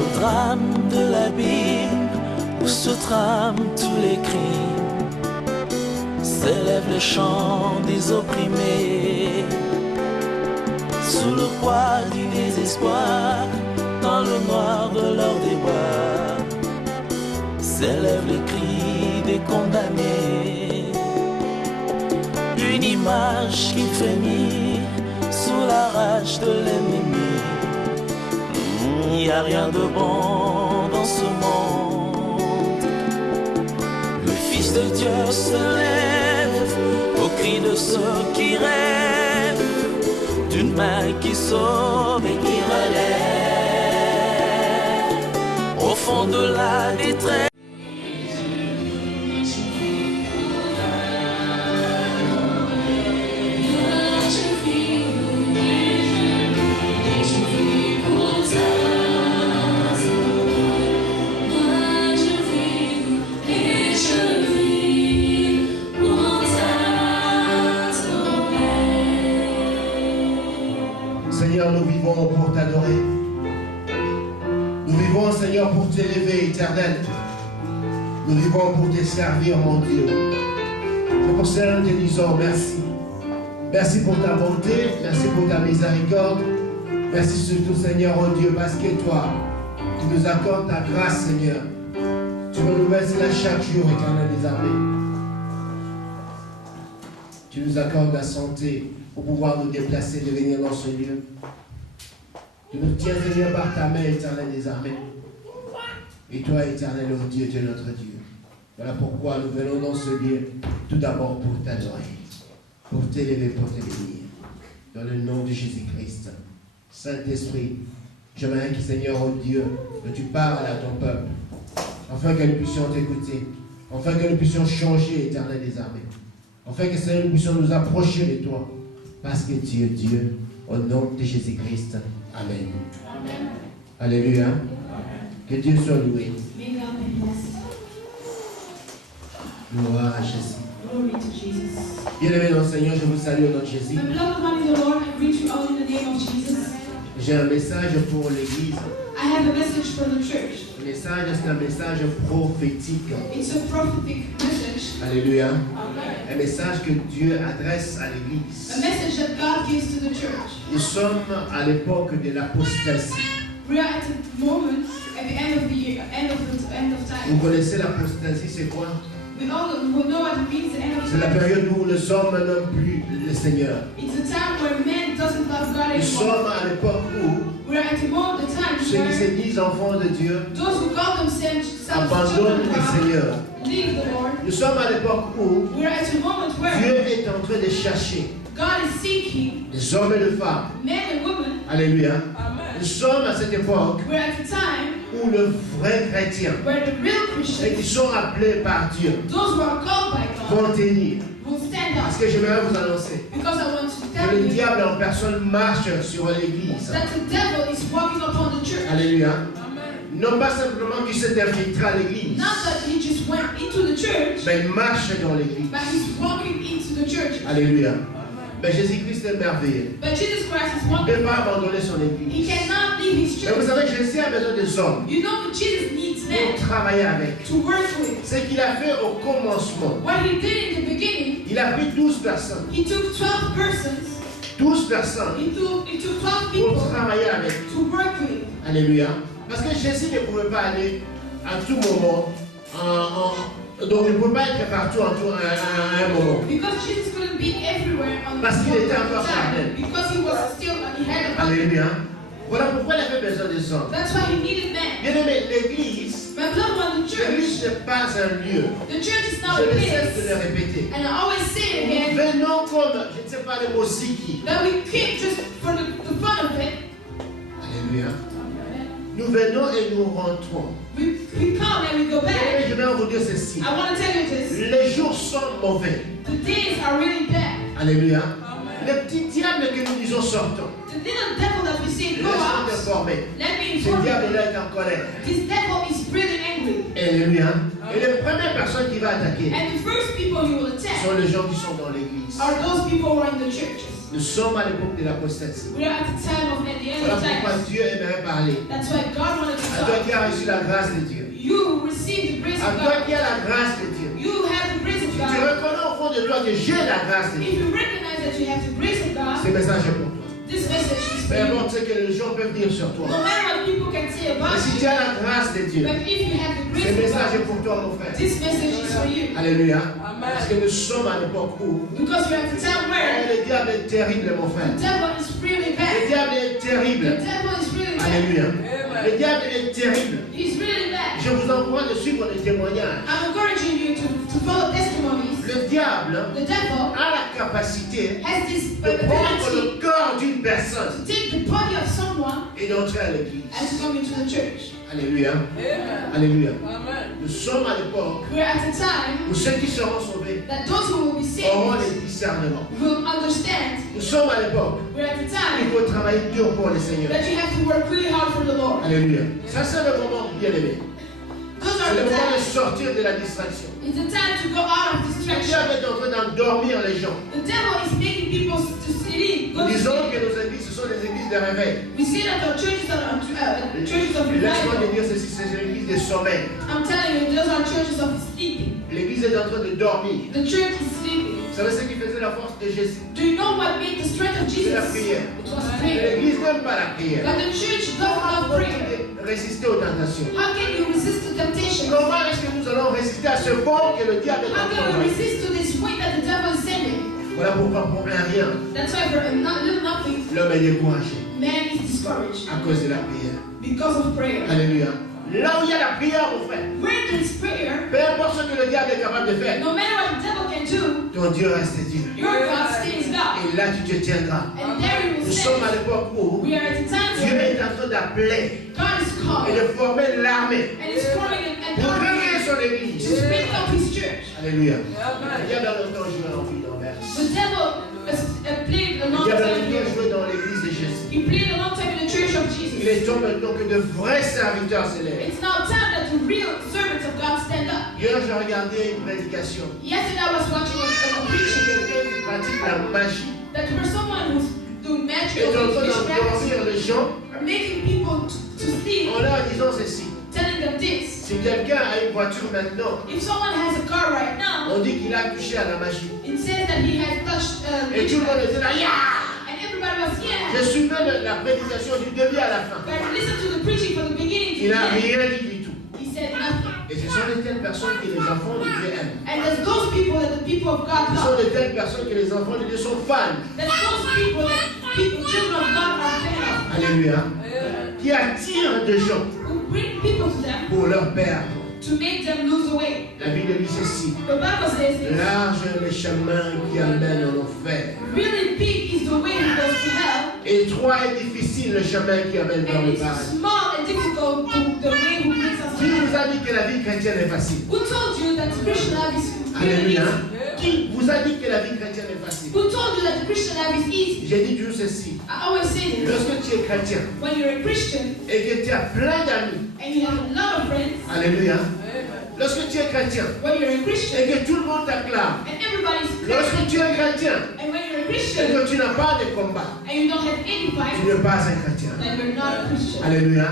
au drame de l'abîme où se trament tous les crimes, s'élèvent les chants des opprimés. Sous le poids du désespoir, dans le noir de leur déboire, s'élèvent les cris des condamnés. Une image qui frémit sous la rage de l'ennemi. Il n'y a rien de bon dans ce monde. Le Fils de Dieu se lève au cri de ceux qui rêvent d'une main qui sauve et qui relève au fond de la détresse. Seigneur, nous vivons pour t'adorer. Nous vivons, Seigneur, pour t'élever, éternel. Nous vivons pour te servir, mon Dieu. C'est pour cela que nous te disons merci. Merci pour ta bonté, merci pour ta miséricorde. Merci surtout, Seigneur, oh Dieu, parce que toi, tu nous accordes ta grâce, Seigneur. Tu renouvelles cela chaque jour, éternel des armées. Tu nous accordes la santé pour pouvoir nous déplacer, de venir dans ce lieu. Tu nous tiens, Seigneur, par ta main, éternel des armées. Et toi, éternel, oh Dieu, tu es notre Dieu. Voilà pourquoi nous venons dans ce lieu, tout d'abord pour t'adorer, pour t'élever, pour te bénir. Dans le nom de Jésus-Christ. Saint-Esprit, j'aimerais que, Seigneur, oh Dieu, que tu parles à ton peuple, afin que nous puissions t'écouter, afin que nous puissions changer, éternel des armées, afin que, Seigneur, nous puissions nous approcher de toi, parce que tu es Dieu, au nom de Jésus-Christ. Amen. Amen. Alléluia. Amen. Que Dieu soit loué. Gloire à Jésus. Bien-aimés dans le Seigneur, je vous salue au nom de Jésus. J'ai un message pour l'Église. I have a message for the church. Le message, c'est un message prophétique. It's a prophetic message. Alléluia. Amen. Un message que Dieu adresse à l'Église. A message that God gives to the church. Nous sommes à l'époque de l'apostasie. We are at the moment, at the end of the year, end of time. Vous connaissez l'apostasie, c'est quoi? We all know what it means, the end of C'est la time. période où les hommes n'aiment plus le Seigneur. It's a time where man doesn't love God Nous anymore. sommes à l'époque où We are at the moment, the time ceux qui se where disent enfants de Dieu those who call themselves abandonnent children le of God Seigneur. leave the Lord. Nous sommes à l'époque où We are at the moment Dieu where est en train de chercher God is seeking des hommes et des femmes. men and women. Alléluia. Amen. Nous sommes à cette époque We're at the time où le vrai chrétien where the real et qui Christians, sont appelés par Dieu those who are called by God, vont tenir. will stand Parce up. que j'aimerais vous annoncer Because I want to que tell le you diable en personne marche sur l'Église. that the devil is walking upon the church. Alléluia. Amen. Non pas simplement qu'il s'est infiltré à l'Église, Not that he just went into the church, mais il marche dans l'Église. but he's walking into the church. Alléluia. Mais Jésus-Christ est merveilleux. But Jesus Christ is Il ne walking. peut pas abandonner son He Église. cannot leave his Mais vous church. savez, Jésus a besoin des hommes You know that Jesus needs pour men travailler avec. to work with. Ce qu'il a fait au commencement, What he did in the beginning, il a pris 12 personnes. he took 12 persons, 12 personnes he took 12 pour people travailler avec. to work with. Alléluia. Parce que Jésus ne pouvait pas aller à tout moment. Donc il ne pouvait pas être partout à un moment. Because Jesus couldn't be everywhere on Parce qu'il était the encore charnel. time. Because he was still, he had a body. Alléluia. Voilà pourquoi il avait besoin des hommes. That's why he needed men. Bien aimé, l'église, But love on the church. l'église n'est pas un lieu. The church is not Je a ne cesse de le place. répéter. And I always say it Nous again, venons comme, je ne sais pas, les mosiki. that we came just for the fun of it. Alléluia. Nous venons et nous rentrons. We come and we go Et back. je vais vous dire ceci. I want to tell you this. Les jours sont mauvais. The days are really bad. Alléluia. Les petits diables que nous disons sortons. The little devil that we say, go Laisse-moi out. t'informer. Let me extremely Ce important. diable là est en colère. This devil is really angry. Alléluia. Et les premières personnes qui va attaquer And the first people he will attack sont les gens qui sont dans l'église. are those people who are in the churches. Nous sommes à l'époque de l'apostasie. We are at the time of at the end Voilà of pourquoi times. Dieu aimerait parler. That's why God wanted to À toi talk. qui as reçu la grâce de Dieu. You receive the grace À of toi God. qui as la grâce de Dieu. You have the grace of Si tu God. reconnais au fond de toi que j'ai la grâce de If Dieu, you recognize that you have the grace of God, ce message est pour toi. this message is Peu for you. importe ce que les gens peuvent dire sur toi. No matter what people can say about Mais si tu you, as la grâce de Dieu, but if you have the ce grace of message est God, pour toi, mon frère. this message is for you. Alléluia. Parce que nous sommes à l'époque où Because we're at the time where le diable est terrible, mon frère. the devil is really Le bad. diable est The terrible. devil is really bad. Alléluia. Le diable est terrible. He's really bad. Je vous encourage de suivre les témoignages. I'm encouraging you to follow testimonies. Le diable The devil a la capacité has this de prendre ability le corps d'une personne to take the body of someone et d'entrer à l'église. and to come into the church. Alléluia. Alléluia. Nous sommes à l'époque We're at a time où ceux qui seront sauvés that those who will be auront saved les discernements. will understand. Nous sommes à l'époque We're at a où il time faut travailler dur pour le Seigneur. that you have to work really hard for the Lord. Alléluia. Ça, c'est le moment, bien aimé. Those C'est are le the moment de times. sortir de la distraction. It's the time to go out of Le distraction. diable est en train d'endormir les gens. The devil is making people to sleep. Go Nous to disons sleep. que nos églises, ce sont des églises de réveil. We see that our churches are churches of Et laisse-moi te revival. dire ceci, c'est une église de sommeil. I'm telling you, those are churches of sleeping. L'église est en train de dormir. The church is sleeping. Vous savez ce qui faisait la force de Jésus? Do you know what made the strength of Jesus? C'est la prière. It was prayer. L'église n'aime pas la prière. But the church doesn't love prayer. Résister aux tentations. How can you resist the temptation? Comment est-ce que nous allons résister à ce vent que le diable est How en train can we de resist to this wind that the devil is sending? Voilà pourquoi pour rien, That's why for a little nothing, l'homme est découragé man is discouraged à cause de la prière. because of prayer. Alléluia. Là où il y a la prière, mon frère, Where there is prayer, peu importe ce que le diable est capable de faire, no matter what the devil can do, ton Dieu reste Dieu. your God stays God. Et là, tu te tiendras. And there you will Nous sommes à stand. l'époque où We are at a time Dieu where est en train d'appeler God is et calling de former l'armée and is forming an pour army réveiller son to église. speak up his church. Alléluia. Le diable a longtemps joué en vie d'Anvers. The devil has played a Le long diable a time longtemps here. joué dans l'église de Jésus. He played a long time in the church of Il Jesus. est temps maintenant que de vrais serviteurs s'élèvent. It's now time that the real servants of God stand up. Hier, j'ai regardé une prédication. Yesterday I was watching a C'est preaching quelqu'un qui pratique la magie. that where someone who's doing magic Et est en train or witchcraft d'endormir les gens are making people to sleep, en leur disant ceci. telling them this. Si quelqu'un a une voiture maintenant, If someone has a car right now, on dit qu'il a touché à la magie. it says that he has touched Et tout le monde witchcraft. était là, yeah! And everybody was, Je yeah. suivais la prédication du début à la fin. But listen to the preaching from the beginning to Il the n'a end. rien dit du tout. He said nothing. Et ce sont de telles personnes que les enfants de Dieu aiment. And there's those people that the people of God Ce sont love. de telles personnes que les enfants de Dieu sont fans. There's those people that children of God are fans of. Alléluia. Qui attirent des gens Who bring people to them pour leur perdre. to make them lose the way. La Bible dit ceci. The Bible says this. Large est le chemin qui amène en enfer. Really big is the way that goes to hell. Étroit et difficile le chemin qui amène vers And le it's paradis. small and difficult the way who brings us to Qui vous heaven. a dit que la vie chrétienne est facile? Who told you that the Christian life is really Alléluia. easy? Qui vous a dit que la vie chrétienne est facile? Who told you that the Christian life is easy? J'ai dit toujours ceci. I always say this. Lorsque tu es chrétien When you're a Christian et que tu as plein d'amis, and you have a lot of friends, alléluia. Lorsque tu es chrétien when you're a Christian et que tout le monde t'acclame, and everybody's lorsque Christian, tu es chrétien and when you're a et Christian que tu n'as pas de combat, and you don't have any tu fight, n'es pas un chrétien. then you're not a Christian. Alléluia.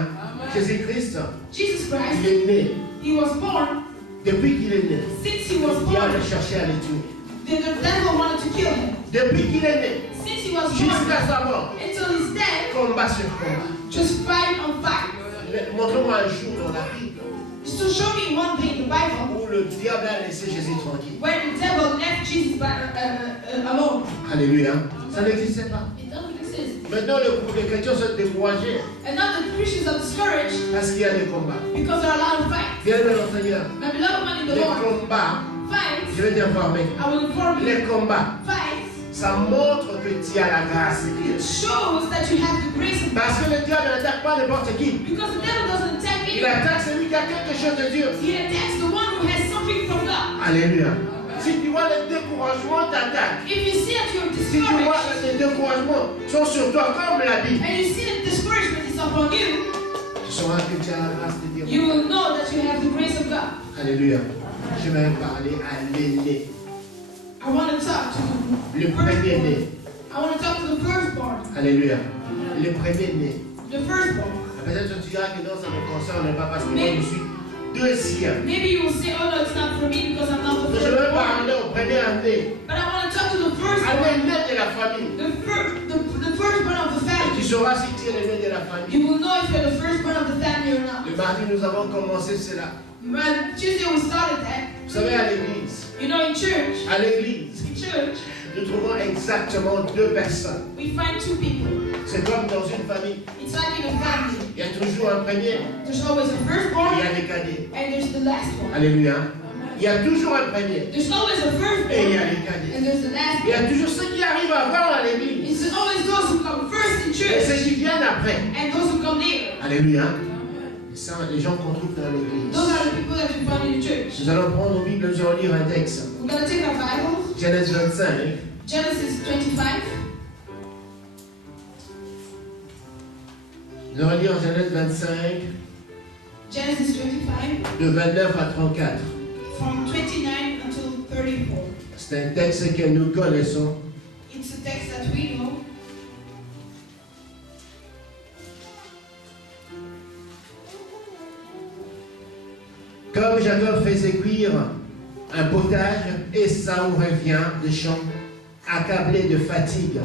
Jésus-Christ, Jesus il Christ, est né. he was born. Depuis qu'il est né, Since he was le born, diable cherchait à le tuer. the devil wanted to kill him. Depuis qu'il est né, Since he was born jusqu'à sa mort, until he's dead, combat sur combat. just fight on fight. Montre-moi un jour dans la Bible So show me one thing in the Bible où le diable a laissé Jésus tranquille. where the devil left Jesus alone. Alléluia. Ça n'existait pas. It doesn't exist. Maintenant, les chrétiens sont découragés And now the Christians are discouraged parce qu'il y a des combats. because there are a lot of fights. Bien aimé mon Seigneur, My beloved one in the les Lord, combats, je fights, vais t'informer, I will inform you, les combats, fights ça montre que tu as la grâce de Dieu. shows that you have the grace of God. Parce que le diable n'attaque pas n'importe qui. Because the devil doesn't attack Il anyone. attaque celui qui a quelque chose de Dieu. He attacks the one who has something from God. Alléluia. Si tu vois le découragement t'attaque, If you see that you're si tu vois discouraged que les découragements sont sur toi comme la Bible, and you see that discouragement is upon you, sauras que tu as la grâce de Dieu. You will know that you have the grace of God. Alléluia. Je vais parler à l'aîné. I want to talk to Le the premier-né. I want to talk to the firstborn. Alléluia. Le premier-né. The firstborn. Peut-être tu diras que non, ça ne me concerne pas parce que moi je suis deuxième. Maybe you will say, oh no, it's not for me because I'm not the Mais je vais firstborn. parler au premier-né. But I want to talk to the À firstborn. l'aîné de la famille. The firstborn of the Tu family. sauras si tu es l'aîné de la famille. You will know if you're the firstborn of the family or not. Le mardi, nous avons commencé cela. But Tuesday we started that. Vous savez, à l'église, You know, in church, in church, nous trouvons exactement deux personnes. we find two people. C'est comme dans une famille. It's like in a family. Il y a toujours un premier, There's always a il y firstborn a des cadets. and there's the last one. Alléluia. Il y a toujours un premier There's always a et il y firstborn a les cadets. and there's the last Il y a one. toujours ceux qui arrivent avant à l'église It's always those who come first in et church ceux qui viennent après. and those who come later. Alléluia. Ça, les gens qu'on trouve dans l'église. Those are the people that you find in the church. Nous allons prendre nos Bibles, nous allons lire un texte. We're going to take our Bibles, Genèse 25. Genesis 25. Nous allons lire Genèse 25, Genesis 25, de 29 à 34. from 29 until 34. C'est un texte que nous connaissons. It's a text that we know. Comme Jacob faisait cuire un potage, Ésaü revient des champs, accablé de fatigue.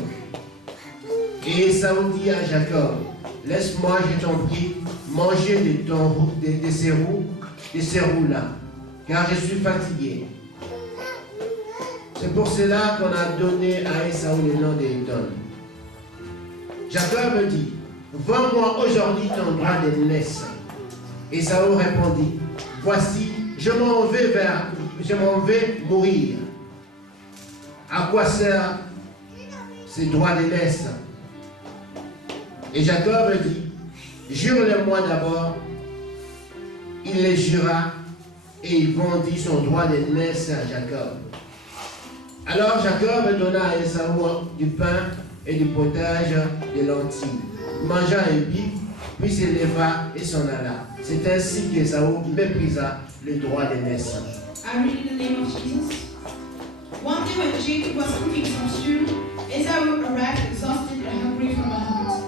Et Ésaü dit à Jacob, laisse-moi, je t'en prie, manger de ces roues-là, car je suis fatigué. C'est pour cela qu'on a donné à Ésaü le nom d'Édom. Jacob dit, vends-moi aujourd'hui ton droit d'aînesse. Ésaü répondit, voici, je m'en vais mourir. À quoi sert ces droits d'aînesse? Et Jacob dit, jure-le-moi d'abord. Il les jura et il vendit son droit d'aînesse à Jacob. Alors Jacob donna à Ésaü du pain et du potage de lentilles. Il mangea et but, puis se leva et s'en alla. C'est ainsi qu'Ésaü méprisa le droit d'aînesse. I read in the name of Jesus. One day when Jacob was cooking some stew, Esau arrived exhausted and hungry from a hunt.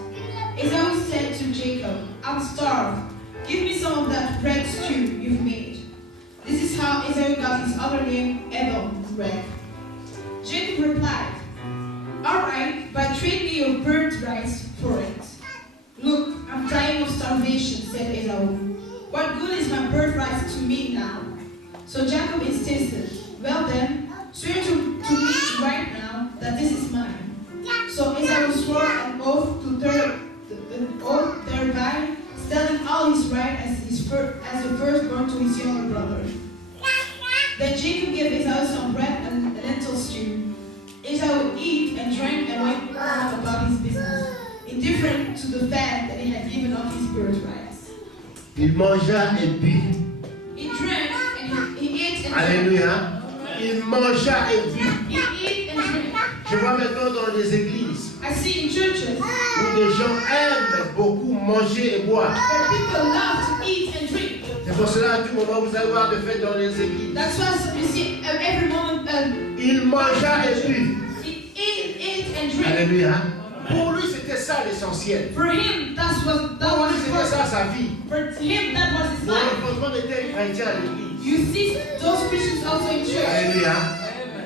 Esau said to Jacob, I'm starved. Give me some of that bread stew you've made. This is how Esau got his other name, Edom, bread. Jacob replied, all right, but trade me your burnt rice for it. Look, I'm dying of starvation, said Esau. What good is my burnt rice to me now? So Jacob insisted, well then, swear to me right now that this is mine. So Esau swore an oath thereby, selling all his right as the firstborn to his younger brother. Then Jacob gave Esau some bread and lentil stew. Esau would eat and drink and went on about his business, indifferent to the fact that he had given up his birthright. Il mangea et but. He drank and he ate and drank. Alléluia. Il mangea et but. He ate and drank. Je vois maintenant dans les églises I see in churches où les gens aiment beaucoup manger et boire. where people love to eat and drink. C'est pour cela à tout moment vous allez voir de fêtes dans les églises. That's why you see every moment Il mangea et but. he ate and drank. Alléluia. Pour lui c'était ça l'essentiel. For him, that Pour was lui his c'était ça purpose. sa vie. For him, that was his Nous life. rencontrons de tels chrétiens à l'église. You see those Christians also in church Alléluia.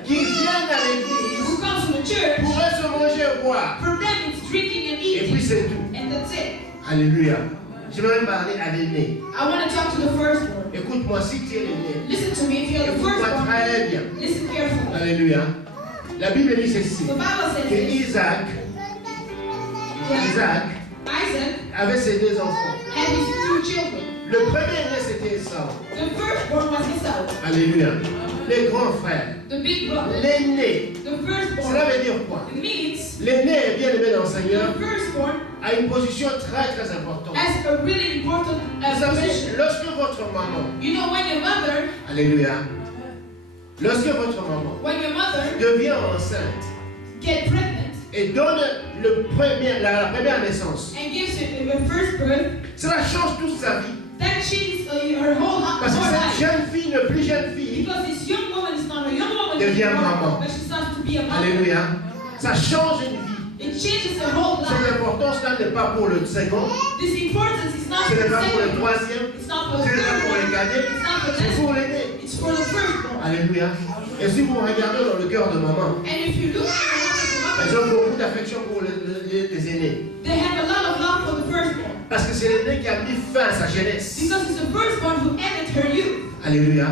Qui viennent à l'église who come to the church. pour se manger et boire. For them, it's drinking and Et puis eating, c'est tout. and that's it. Alléluia. Je vais parler à l'aîné. I want to talk to the firstborn. Écoute-moi si tu es l'aîné. Listen to me. If you're the Écoute-moi firstborn, très bien. listen carefully. Alléluia. La Bible dit ceci. The Bible says Que this. Isaac Isaac avait ses deux enfants. had his two children. Le premier-né c'était Esau. The firstborn was Esau, Alléluia. Les grands frères. the big brother. L'aîné. The firstborn. Cela veut dire quoi? It means L'aîné, bien aimé dans le Seigneur, the firstborn a une position très très importante. has a really important Vous savez, position. lorsque votre maman, You know, when your mother, alléluia, lorsque votre maman when your mother devient enceinte, get pregnant, et donne la première naissance, and gives her first birth, cela change toute sa vie. that changes her whole Parce que life. cette jeune fille, une plus jeune fille, Because this young woman is not a young woman devient anymore, maman. but she starts to be a mother. Alléluia. Ça change une vie. It changes her whole Cette life. importance-là n'est pas pour le second, This importance is not ce for n'est the pas pour le second, troisième, it's not for ce the n'est pas third pour les one, cadets, it's not for c'est this pour one, l'aîné. it's for the firstborn. Alléluia. Et si vous regardez dans le cœur de maman, And if you look at the heart of the elles mother, ont beaucoup d'affection pour les aînés. they have a lot of love for the firstborn. Parce que c'est l'aîné qui a mis fin à sa jeunesse. Because it's the firstborn who ended her youth. Alléluia.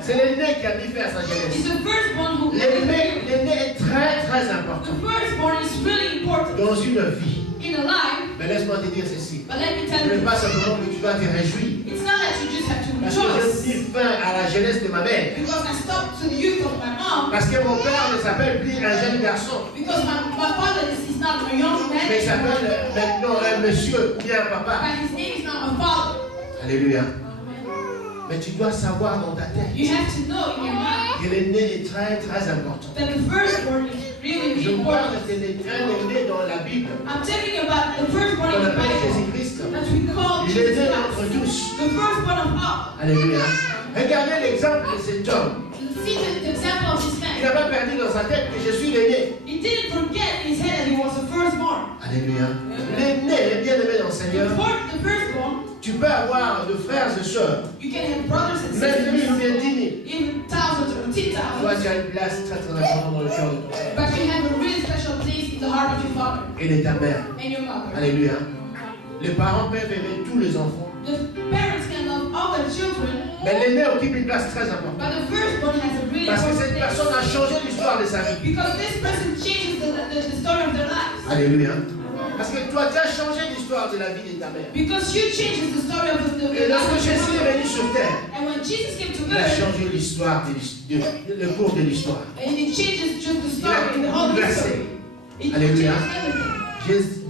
C'est l'aîné qui a mis fin à sa jeunesse. It's the firstborn who ended her youth. L'aîné est très très The important firstborn is really important dans une vie. in a life. Mais laisse-moi te dire ceci. But let me Ce tell n'est you, pas simplement que tu dois te réjouir. it's not that you just have to Parce que je rejoice. mis fin à la jeunesse de ma mère. Because I stopped to the youth of my mom. Parce que mon père ne s'appelle plus un jeune garçon. Because my father is not a young man Mais il anymore. s'appelle maintenant un monsieur ou bien un papa. But his name is not my father. Alléluia. Mais tu dois savoir dans ta tête You have to know in your mind que l'aîné est très très important. that the firstborn is really, Je really vous parle important. d'un aîné dans la Bible. I'm telling you about the firstborn On in the appelle Bible Jésus-Christ. that we call L'aîné Jesus d'entre Christ. tous. The firstborn of all. Alléluia. Regardez l'exemple de cet homme. See the example of this Il man. n'a pas perdu dans sa tête que je suis l'aîné. He didn't forget in his head that he was the firstborn. Alléluia. L'aîné, bien-aimé dans le Seigneur, The firstborn, tu peux avoir de frères et sœurs, you can have brothers and même 1000 ou sisters, bien 10 000. even thousands or Toi, 10,000. tu as une place très très importante dans le cœur de ton père But you have a really special place in the heart of your father et de ta mère. and your mother. Alléluia. Les parents peuvent aimer tous les enfants, The parents can love all their children, mais l'aîné occupe une place très importante. but the firstborn has a really Parce que important cette place. personne a changé l'histoire de sa vie. Because this person changes the story of their lives. Alléluia. Parce que toi, tu as changé l'histoire de la vie de ta mère. Because you changes the story of the Et life lorsque of your Jésus est mother. venu sur terre, And when Jesus came to il a earth, changé l'histoire, le cours de l'histoire. and it changes just the Il a story, the whole bouleversé. history. It Alléluia. changes everything.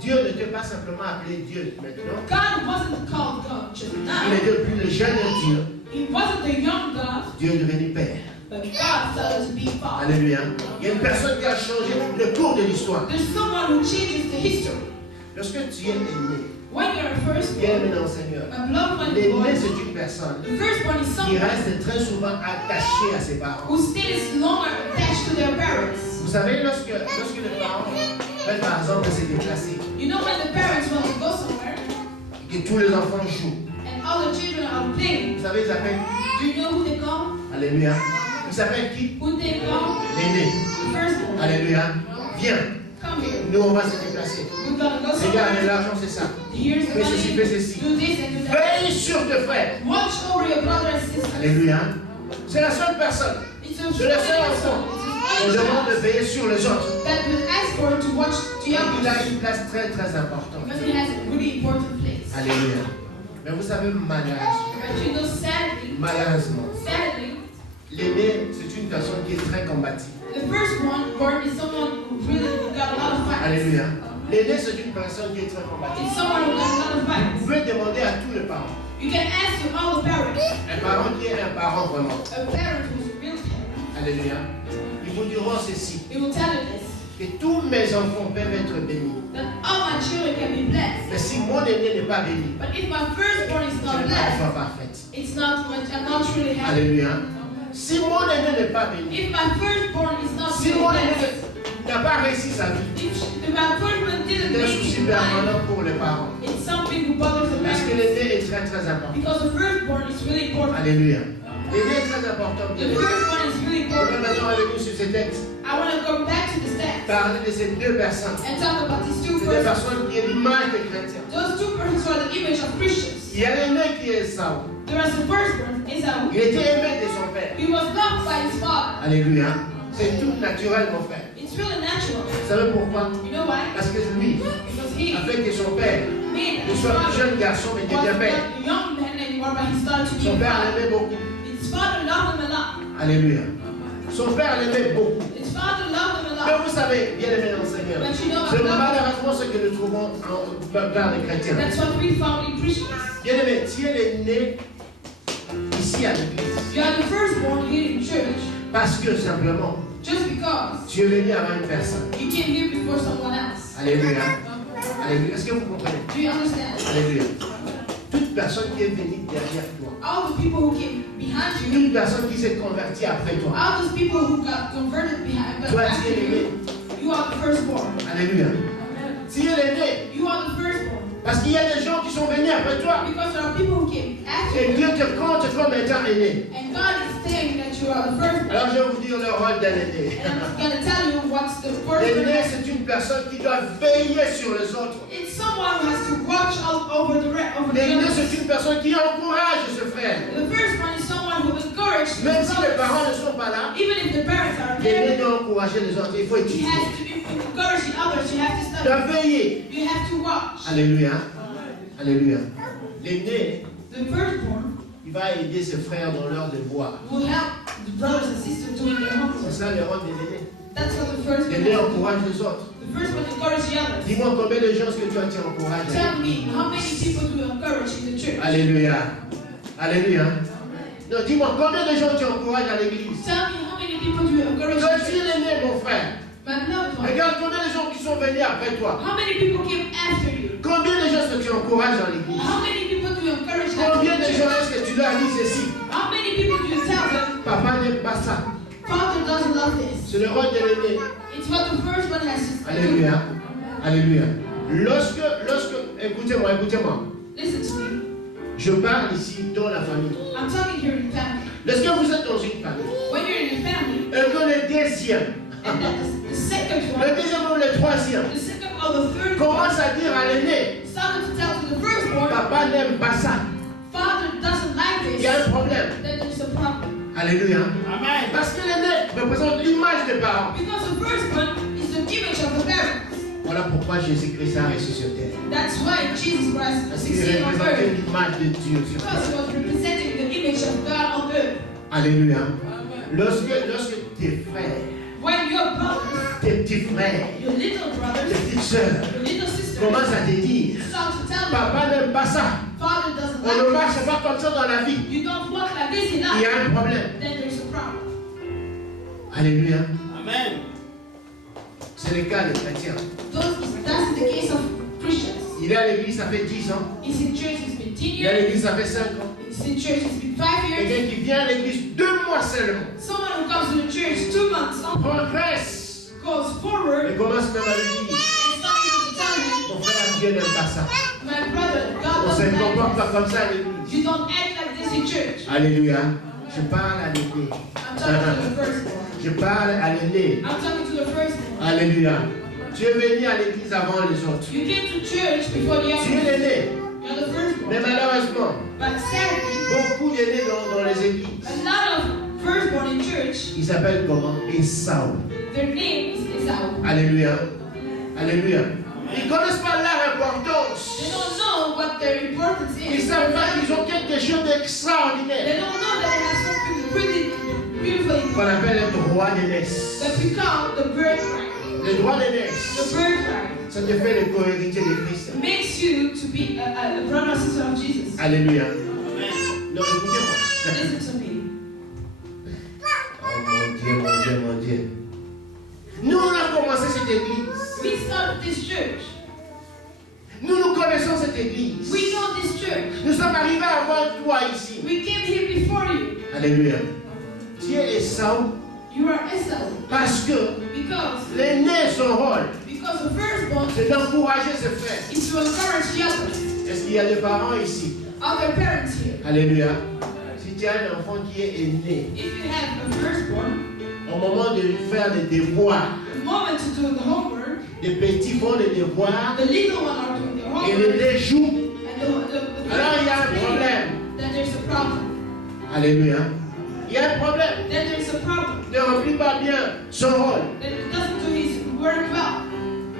Dieu ne t'a pas simplement appelé Dieu maintenant. God wasn't called God just Il now. est depuis le jeune Dieu. He wasn't the young God, Dieu est devenu Père. but God started to be Father. Alléluia. Il y a une personne qui a changé le cours de l'histoire. There's someone who changes the history. Lorsque tu es aîné, When you're a bien firstborn, aimé dans le Seigneur, a beloved one l'aîné boy, c'est une personne the firstborn is qui someone reste très souvent attaché à ses parents. who stays longer attached to their parents. Vous savez, lorsque les parents veulent par exemple se déplacer You know when the parents want to go somewhere et que tous les enfants jouent, and all the children are playing, vous savez, ils appellent, do you know who they call? Alléluia, ils s'appellent qui? Who they call? L'aîné. The firstborn. Alléluia. Viens, Come here. nous on va se déplacer. We're gonna go Regarde, somewhere. l'argent c'est ça. Here's the Fais ceci, money. fais ceci. Do this and do that. Veille sur tes frères. Watch over your brother and sister. Alléluia. C'est la seule personne. It's a Je le sais enfant. On It's demande de a veiller sur les autres. that will ask for to watch to Il a young une place très très importante. because he has a really important place. Alléluia. Mais vous savez, malheureusement, But you know, malheureusement, sadly, l'aîné, c'est une personne qui est très combative. the firstborn is someone who really got a lot of fights. Alléluia. L'aîné, c'est une personne qui est très combative. It's someone who got a lot of Vous fights. pouvez demander à tous les parents. You can ask to all the parents, Un parent qui est un parent vraiment. a parent who's a real parent, Alléluia. Ils vous diront ceci. he will tell you this, Que tous mes enfants peuvent être bénis. that all my children can be blessed. Mais si mon aîné n'est pas béni, But if my firstborn is je not n'ai pas la blessed, foi parfaite. it's not much, I'm not really happy. Alléluia. Si mon aîné n'est pas béni, If my firstborn is not si really mon aîné blessed, n'a pas réussi sa vie, if my firstborn didn't c'est un make souci it in life, permanent pour les parents. it's something who bothers the Parce que parents. l'aîné est très très important. Because the firstborn is really important. Alléluia. L'aîné est très important. The firstborn is really On va important. maintenant revenir sur ces textes. I want to go back to the stats Parler de ces deux personnes. and talk about these two C'est des persons. personnes qui est l'image des chrétiens. Those two persons are the image of Christians. Il y a l'aîné qui est Saul. There is the firstborn, Esau. Il était aimé de son père. He was loved by his father. Alléluia. C'est tout naturel, mon frère. It's really natural. Vous savez pourquoi? You know why? Parce que lui, Because he avec que son père, made il his soit un father jeune garçon, mais was devient père. not a young man anymore, but he started to be Son a père father. l'aimait beaucoup. His father loved him a lot. Alléluia. Son père l'aimait beaucoup. His father loved him a Mais lot. vous savez, bien aimé dans le Seigneur, But you know, c'est I love malheureusement ce que nous trouvons dans les chrétiens. That's what we found in Christians. Bien aimé, tu es né ici à l'église. You are the firstborn here in church Parce que simplement, just because tu es venu avant une personne. you came here before someone else. Alléluia. Alléluia. Est-ce que vous comprenez? Do you understand? Alléluia. Toute personne qui est venue derrière toi, All the people who came behind you, toute personne qui s'est convertie après toi, all those people who got converted behind, but toi tu after es l'aîné. you, you are the firstborn. Alléluia. Tu es l'aîné. You are the firstborn. Parce qu'il y a des gens qui sont venus après toi. Because there are people who came after Et you. Dieu te compte comme étant aîné. And God is saying that you are the firstborn. Alors je vais vous dire le rôle d'un aîné. And I'm going to tell you what's the firstborn. L'aîné, c'est une personne qui doit veiller sur les autres. It's someone who has to watch out over the L'aîné, others. c'est une personne qui encourage ce frère. The firstborn is someone who encourages the Même si les brothers. parents ne sont pas là, Even if the parents are l'aîné there, doit encourager les autres. Il faut you étudier. have to encourage the others. You have to Il doit study. veiller. You have to watch. Alléluia. Alléluia. L'aîné, The firstborn il va aider ses frères dans leur devoir. will help the brothers and sisters doing their C'est homework. ça le rôle de l'aîné. That's what the firstborn L'aîné does. encourage les autres. The firstborn encourages the others. Dis-moi combien de gens est-ce que toi tu encourages. Tell me how many people do you encourage in the church? Alléluia. Alléluia. Non, dis-moi combien de gens tu encourages à l'église. Tell me how many people do you encourage Toi in the tu es church? l'aîné, mon frère. My beloved one. Regarde combien de gens qui sont venus après toi. How many people came after you? Combien de gens est-ce que tu encourages dans l'église? How many people do you encourage after Combien de the gens church? est-ce que tu leur dis ceci? How many people do you tell them, Papa n'aime pas ça. Father doesn't love this? C'est le rôle de l'aîné. It's what the firstborn has to do. Alléluia. Alléluia. Lorsque, écoutez-moi. Listen to me. Je parle ici dans la famille. I'm talking here in family. Lorsque vous êtes dans une famille, When you're in a family, et que le deuxième, and the second le one, deuxième ou le troisième, the second or the third one, commence à dire à l'aîné, started to tell to the firstborn, papa n'aime pas ça. Father doesn't like Il this, y a un problème. then there's a problem. Alléluia. Amen. Parce que l'aîné représente l'image des parents. Because the firstborn is the image of the parents. Voilà pourquoi Jésus-Christ a resté sur terre. That's why Jesus Christ Parce was qu'il seen on représentait earth. l'image de Dieu sur Because he terre. was representing the image of God on earth. Alléluia. Lorsque tes frères, When your brothers, tes petits frères, your little tes brothers, petites sœurs your little sisters commencent à te dire, start to tell you, papa n'aime pas ça. Father doesn't On ne like marche pas comme ça dans la vie. this, you don't walk like this in Il y life, a un problème. then there's a problem. Alléluia. Amen. C'est le cas des chrétiens. That's the case of Christians. Il est à l'église, ça fait 10 ans. He's in church, he's been 10 Il est à years. l'église, ça fait 5 ans. He's in church, it's been 5 years. Quelqu'un qui vient à l'église 2 mois seulement. Someone who comes to the church 2 months Progresse. goes forward Et commence même à lui dire, and starts to tell him, mon frère, Dieu n'aime pas ça. my brother, God On ne se doesn't comporte like pas comme ça à l'église. this. You don't act like this in church. Alléluia. Je parle à l'aîné. I'm talking to the firstborn. Je parle à l'aîné. I'm talking to the firstborn. Alléluia. Tu es venu à l'église avant les autres. You came to church before the Tu es others. l'aîné. You're the firstborn. Mais malheureusement, But sadly, beaucoup d'aînés dans les églises, a lot of firstborn in church, ils s'appellent comment? Esau. their name is Esau. Alléluia. Alléluia. Ils ne connaissent pas leur They importance. don't know what their importance Ils is. savent pas qu'ils ont quelque chose They d'extraordinaire. don't know that they have something pretty beautiful Qu'on appelle le droit d'aînesse. that become the birthright. Le droit The d'aînesse, birthright ça te fait le co-héritier de Christ. makes you to be a brother or sister of Jesus. Alléluia. Amen. Non, écoutez-moi. Listen to me. Oh mon Dieu, mon Dieu, mon Dieu. Nous, on a commencé cette église. We started this church. Nous connaissons cette église. We know this church. Nous sommes arrivés avant toi ici. We came here before you. Alléluia. Tu es Esau You are Esau. parce que Because l'aîné, son rôle, the firstborn c'est d'encourager ses frères. is to encourage the others. Est-ce qu'il y a des parents ici? Are there parents here? Alléluia. Si tu as un enfant qui est aîné, If you have a firstborn, au moment de lui faire des devoirs, the moment to do the homework, les petits font des devoirs the little one are doing the et homework, l'aîné joue, and the alors il y a un playing, problème. then there's a problem. Alléluia. Il y a un problème. Then there's a problem. Il ne remplit pas bien son rôle. Then it doesn't do his work well.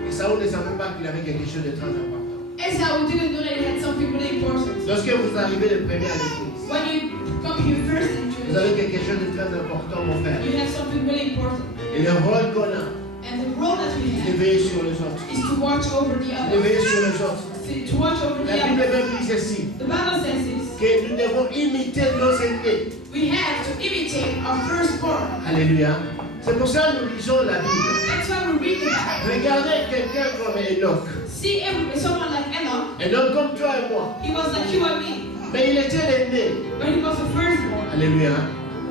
Et Saül ne savait pas qu'il avait quelque chose de très important. Esau didn't know that he had something really important. Lorsque vous arrivez le premier à l'église, When you come here first in vous church, avez quelque chose de très important, mon frère. you have something really important. Et le rôle qu'on a, And the role that we c'est de have veiller sur les autres. is to watch over the De others. veiller sur les autres. To watch over the La Bible others. même dit ceci, The Bible says this. que nous devons imiter nos aînés. We have to imitate our firstborn. Alléluia. C'est pour ça que nous lisons la Bible. That's why we read the Bible. Regardez quelqu'un comme Enoch. See someone like Enoch. Enoch comme toi et moi. He was like you and me. Mais il était l'aîné. But he was the firstborn. Alléluia.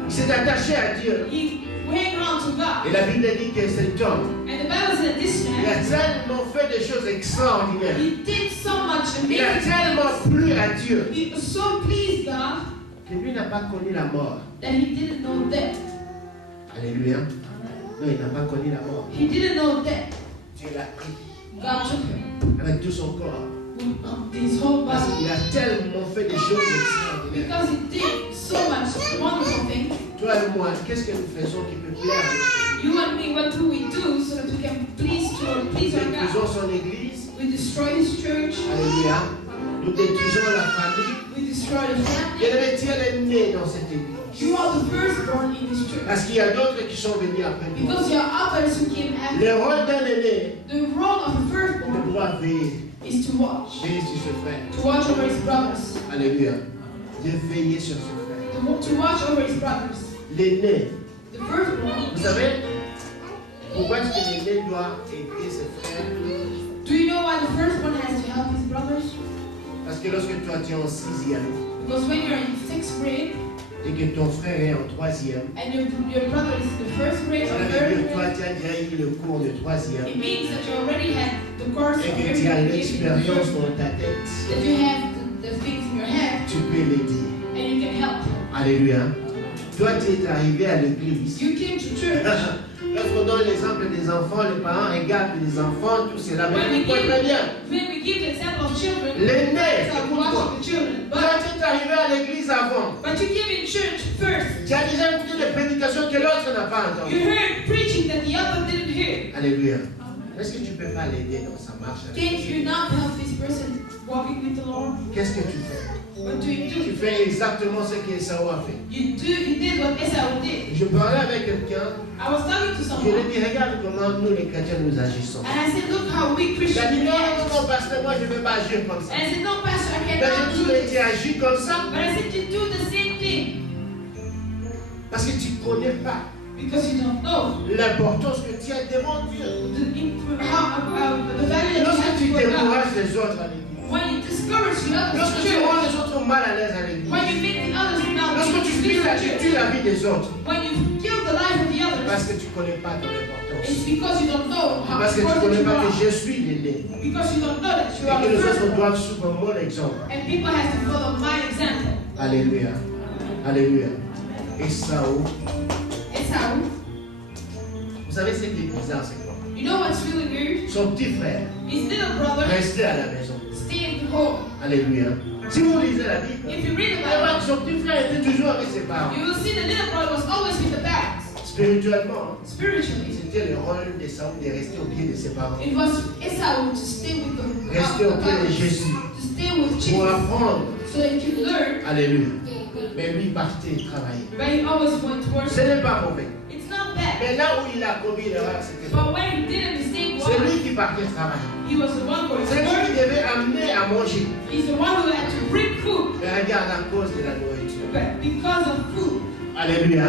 Il s'est attaché à Dieu. He hang on to God. Et la Bible dit que cet homme, And the Bible said this il a man, tellement fait des choses extraordinaires. he did so much Il a amazing tellement things. plu à Dieu He so pleased God que lui n'a pas connu la mort. that he didn't know death. Alléluia. Non, il n'a pas connu la mort. He didn't know death. Dieu l'a pris God took him avec tout son corps. with his whole Parce body. qu'il a tellement fait des choses extraordinaires. Because he did so much wonderful things. Toi et moi, qu'est-ce que nous faisons qui peut plaire à Dieu? You and me, what do we do so that we can please our Nous God? détruisons son église. We destroy his church. Alléluia. Nous détruisons la famille. We destroy the family. Bien-aimé, tu es né dans cette église. You are the firstborn in this church. Parce qu'il y a d'autres qui sont venus après nous. Because there are others who came after. Le rôle d'un aîné, The role of a de firstborn pouvoir veiller. is to watch. Veiller sur ce frère. To watch over his brothers. Alléluia. De veiller sur ce frère. To watch over his brothers. L'aîné. The firstborn. Vous savez, pourquoi est-ce que l'aîné doit aider ses frères? Do you know why the firstborn has to help his brothers? Parce que lorsque toi tu es en 6e Because when you're in 6th grade et que ton frère est en 3e, and your brother is in the 1st grade ça or veut 3rd dire que toi grade, tu as déjà eu le cours de 3e it means that you already had the course of et que everything tu as you did in the l'expérience first, dans ta tête. that you have the things in your head Tu peux l'aider. and you can help. Alléluia. Toi tu es arrivé à l'église. You came to church. Lorsqu'on donne l'exemple des enfants, les parents regardent les enfants, tout cela, When mais we tu vois très bien. When we give the example of children, L'aîné, that's how we écoute-moi. watch the children. Toi tu es arrivé à l'église avant. But you came in church first. Tu as déjà écouté des prédications que l'autre n'a pas You entendues. heard preaching that the other didn't hear. Alléluia. Est-ce que tu peux pas l'aider dans sa marche avec Can't Dieu? you not help this person walking with the Lord? Qu'est-ce que tu fais? What do you Tu do? fais exactement ce qu'Esaü a fait. You did what Esau did. Je parlais avec quelqu'un, I was talking to je lui ai someone dit, regarde comment nous les chrétiens nous agissons. and I said, look how we Il a Christians dit, non, react. non, non, pasteur, moi je ne vais pas agir comme ça. And I said, no, Pastor, I Mais cannot j'ai do toujours this. été agi comme ça But I said, you do the same thing parce que tu ne connais pas because you don't know l'importance que tu as devant Dieu. the value that you Lorsque have tu to God. décourages les autres à l'église, When you discourage the others lorsque in tu rends church, les autres mal à l'aise à l'église, when you make the others not lorsque tu tues la vie des autres, when you kill the life of the parce others, que tu ne connais pas ton importance. it's because you don't know how Parce que tu ne important connais you pas que are. je suis l'aîné. Because you don't know that you Et are que the les first autres one. doivent suivre mon exemple. And people have to follow my example. Alléluia. Alléluia. Esaü, Esau, vous savez ce qui est bizarre, c'est quoi? you know what's really weird? Son petit frère His little brother restait à la maison. stayed at home. Alléluia. Si vous lisez la Bible, If you read vous the allez voir Bible, que son petit frère était toujours avec ses parents. you will see the little brother was always with the parents. Spirituellement, Spiritually, c'était le rôle d'Esaü de rester au pied de ses parents. it was Esau to stay with the Rester au pied de parents, Jésus to stay with pour Jesus, apprendre. so that he could learn. Alléluia. Mais lui partait travailler. But he always went to work. Ce n'est pas mauvais. It's not bad. Mais là où il a commis l'erreur, c'était But when he did a mistake, c'est was lui qui partait travailler. he was the one going C'est to lui work. qui devait amener à manger. He's the one who had to bring food. Mais regarde, à cause de la nourriture. But because of food, Alléluia.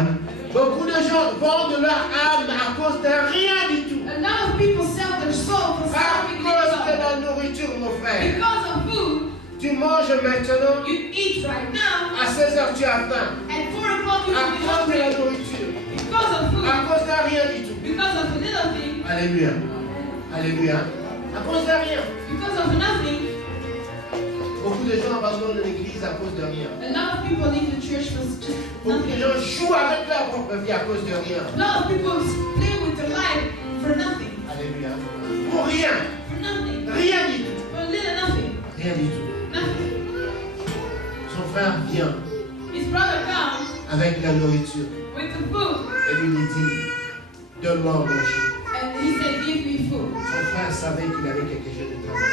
Beaucoup de gens vendent leur âme à cause de rien du tout. a lot of people sell their soul for À something cause de little. la nourriture, mon frère. Because of food, Tu manges maintenant, you eat right now. à 16h tu as faim. At 4 o'clock you À will be cause de la hungry. nourriture. Because of food, À cause de rien du tout. because of a little thing, Alléluia. Alléluia. À cause de rien. because of nothing. Beaucoup de gens abandonnent l'église à cause de rien. A lot of people leave the church for just Beaucoup de nothing. gens jouent avec leur propre vie à cause de rien. A lot of people play with their life for nothing. Alléluia. Pour rien. For nothing. Rien du tout. For a little nothing. Rien du tout. Nothing. Son frère vient His brother comes avec la nourriture with the food et lui dit, donne-moi à manger. and he said, give me food. Son frère savait qu'il avait quelque chose de travail.